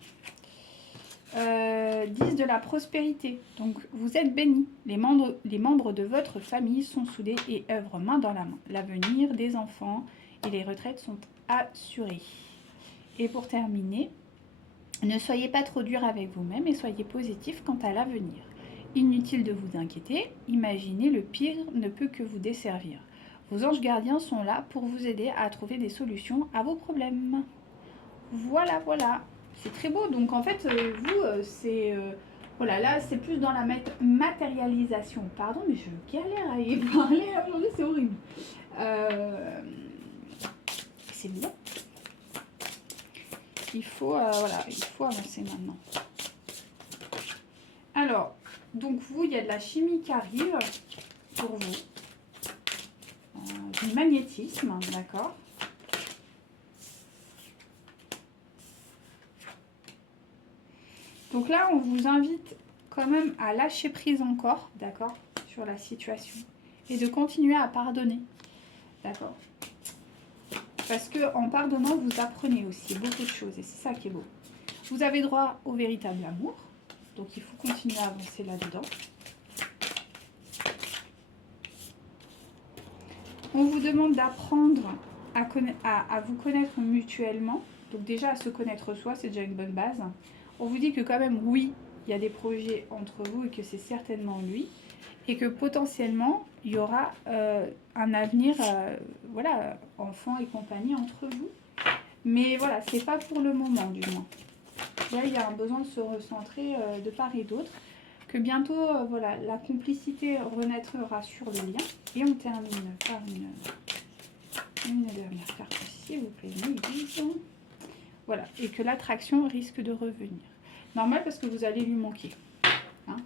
10 de la prospérité. Donc, vous êtes bénis. Les membres de votre famille sont soudés et œuvrent main dans la main. L'avenir des enfants et les retraites sont assurés. Et pour terminer, ne soyez pas trop dur avec vous-même et soyez positif quant à l'avenir. Inutile de vous inquiéter, imaginez le pire ne peut que vous desservir. Vos anges gardiens sont là pour vous aider à trouver des solutions à vos problèmes. Voilà, voilà. C'est très beau. Donc en fait, vous, c'est... voilà, là, c'est plus dans la matérialisation. Pardon, mais je galère à y parler aujourd'hui, c'est horrible. C'est bon. Il faut, voilà, il faut avancer maintenant. Alors, donc vous, il y a de la chimie qui arrive pour vous. Du magnétisme, d'accord. Donc là, on vous invite quand même à lâcher prise encore, d'accord, sur la situation. Et de continuer à pardonner, d'accord. Parce qu'en pardonnant, vous apprenez aussi beaucoup de choses. Et c'est ça qui est beau. Vous avez droit au véritable amour. Donc, il faut continuer à avancer là-dedans. On vous demande d'apprendre à vous connaître mutuellement. Donc, déjà, à se connaître soi, c'est déjà une bonne base. On vous dit que quand même, oui, il y a des projets entre vous et que c'est certainement lui. Et que potentiellement, il y aura un avenir, voilà, enfant et compagnie entre vous. Mais voilà, c'est pas pour le moment, du moins. Là, il y a un besoin de se recentrer de part et d'autre. Que bientôt, voilà, la complicité renaîtra sur le lien. Et on termine par une dernière carte, s'il vous plaît. Voilà, et que l'attraction risque de revenir. Normal parce que vous allez lui manquer. Hein,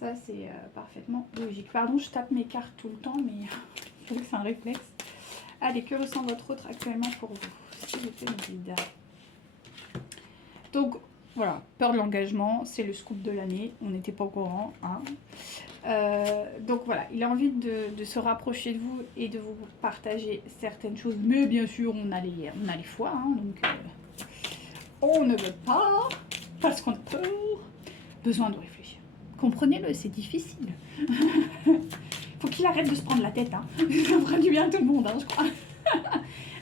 ça, c'est parfaitement logique. Pardon, je tape mes cartes tout le temps, mais c'est un réflexe. Allez, que ressent votre autre actuellement pour vous, s'il vous plaît, guide. Donc, voilà, peur de l'engagement, c'est le scoop de l'année. On n'était pas au courant. Hein. Donc voilà, il a envie de se rapprocher de vous et de vous partager certaines choses. Mais bien sûr, on a les fois. Hein, donc, on ne veut pas, parce qu'on a peur. Besoin de réfléchir. Comprenez-le, c'est difficile. Faut qu'il arrête de se prendre la tête. Hein. Ça fera du bien à tout le monde, hein, je crois.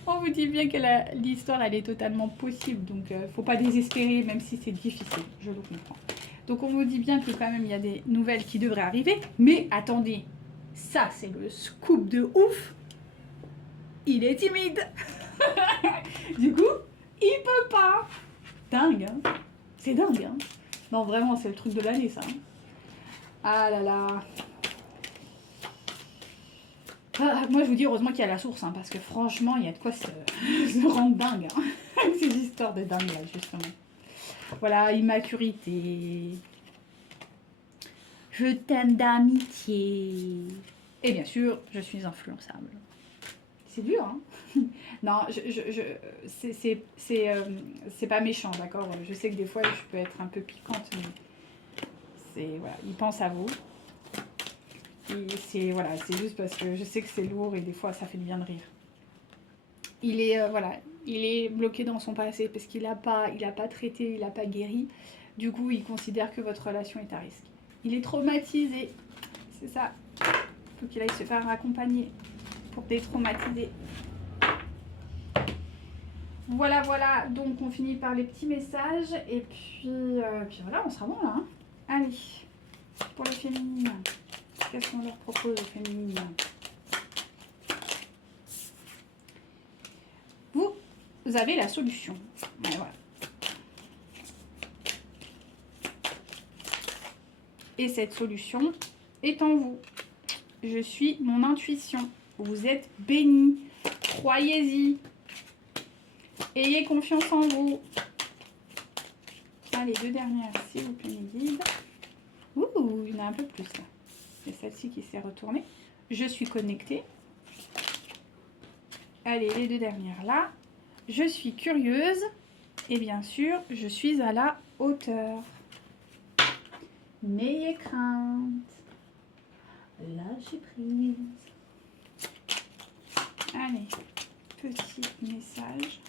On vous dit bien que l'histoire, elle est totalement possible. Donc, faut pas désespérer, même si c'est difficile. Je le comprends. Donc, on vous dit bien que quand même, il y a des nouvelles qui devraient arriver. Mais attendez, ça, c'est le scoop de ouf. Il est timide. Du coup, il peut pas. Dingue, hein. C'est dingue, hein. Non, vraiment, c'est le truc de l'année, ça. Hein. Ah là là. Ah, moi, je vous dis heureusement qu'il y a la source, hein, parce que franchement, il y a de quoi se rendre dingue. Hein, avec ces histoires de dingue, là, justement. Voilà, immaturité. Je t'aime d'amitié. Et bien sûr, je suis influençable. C'est dur, hein. Non, c'est pas méchant, d'accord. Je sais que des fois, je peux être un peu piquante, mais voilà, il pense à vous. C'est voilà, juste parce que je sais que c'est lourd et des fois, ça fait du bien de rire. Il est voilà, il est bloqué dans son passé parce qu'il a pas traité, il n'a pas guéri. Du coup, il considère que votre relation est à risque. Il est traumatisé, c'est ça. Il faut qu'il aille se faire accompagner pour détraumatiser. Voilà, voilà, donc on finit par les petits messages et puis voilà, on sera bon là. Hein. Allez, pour les féminines, qu'est-ce qu'on leur propose aux féminines? Vous avez la solution. Et voilà. Et cette solution est en vous. Je suis mon intuition. Vous êtes bénis. Croyez-y. Ayez confiance en vous. Allez, deux dernières, s'il vous plaît, mes guides. Ouh, il y en a un peu plus là. C'est celle-ci qui s'est retournée. Je suis connectée. Allez, les deux dernières là. Je suis curieuse. Et bien sûr, je suis à la hauteur. N'ayez crainte. Lâchez prise. Allez, petit message.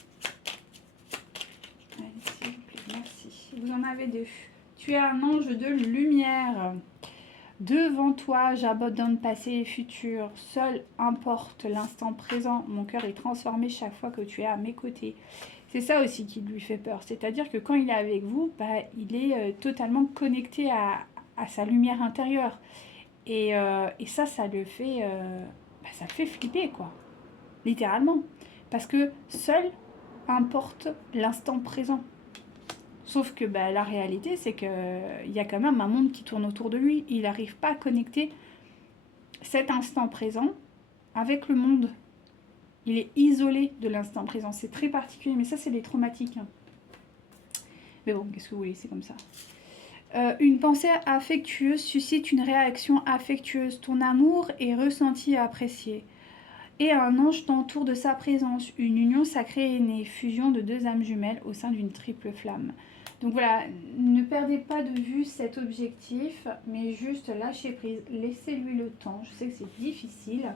Allez, s'il vous plaît, merci. Vous en avez deux. Tu es un ange de lumière. Devant toi, j'abandonne passé et futur. Seul importe l'instant présent. Mon cœur est transformé chaque fois que tu es à mes côtés. C'est ça aussi qui lui fait peur. C'est-à-dire que quand il est avec vous, il est totalement connecté à sa lumière intérieure. Et ça le fait, ça le fait flipper, quoi. Littéralement. Parce que seul importe l'instant présent. Sauf que la réalité, c'est qu'il y a quand même un monde qui tourne autour de lui. Il n'arrive pas à connecter cet instant présent avec le monde. Il est isolé de l'instant présent. C'est très particulier, mais ça, c'est des traumatiques. Hein. Mais bon, qu'est-ce que vous voulez, c'est comme ça. Une pensée affectueuse suscite une réaction affectueuse. Ton amour est ressenti et apprécié. Et un ange t'entoure de sa présence. Une union sacrée est née, fusion de deux âmes jumelles au sein d'une triple flamme. Donc voilà, ne perdez pas de vue cet objectif, mais juste lâchez prise, laissez-lui le temps. Je sais que c'est difficile,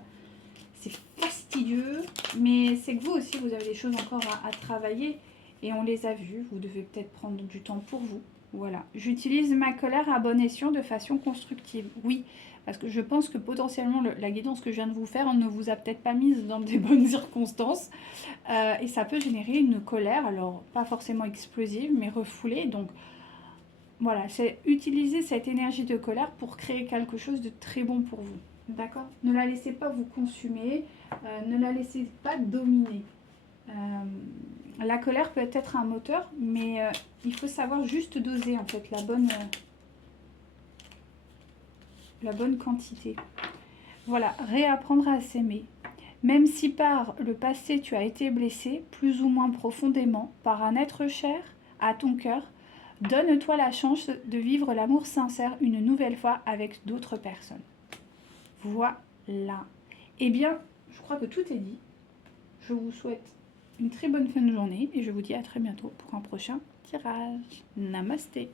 c'est fastidieux. fastidieux, mais c'est que vous aussi, vous avez des choses encore à travailler et on les a vues. Vous devez peut-être prendre du temps pour vous. Voilà. J'utilise ma colère à bon escient de façon constructive. Oui, parce que je pense que potentiellement, la guidance que je viens de vous faire ne vous a peut-être pas mise dans des bonnes circonstances. Et ça peut générer une colère, alors pas forcément explosive, mais refoulée. Donc voilà, c'est utiliser cette énergie de colère pour créer quelque chose de très bon pour vous. D'accord? Ne la laissez pas vous consumer, ne la laissez pas dominer. La colère peut être un moteur, mais il faut savoir juste doser en fait la bonne quantité. Voilà, réapprendre à s'aimer. Même si par le passé tu as été blessé, plus ou moins profondément, par un être cher à ton cœur, donne-toi la chance de vivre l'amour sincère une nouvelle fois avec d'autres personnes. Voilà. Eh bien, je crois que tout est dit. Je vous souhaite une très bonne fin de journée et je vous dis à très bientôt pour un prochain tirage. Namasté.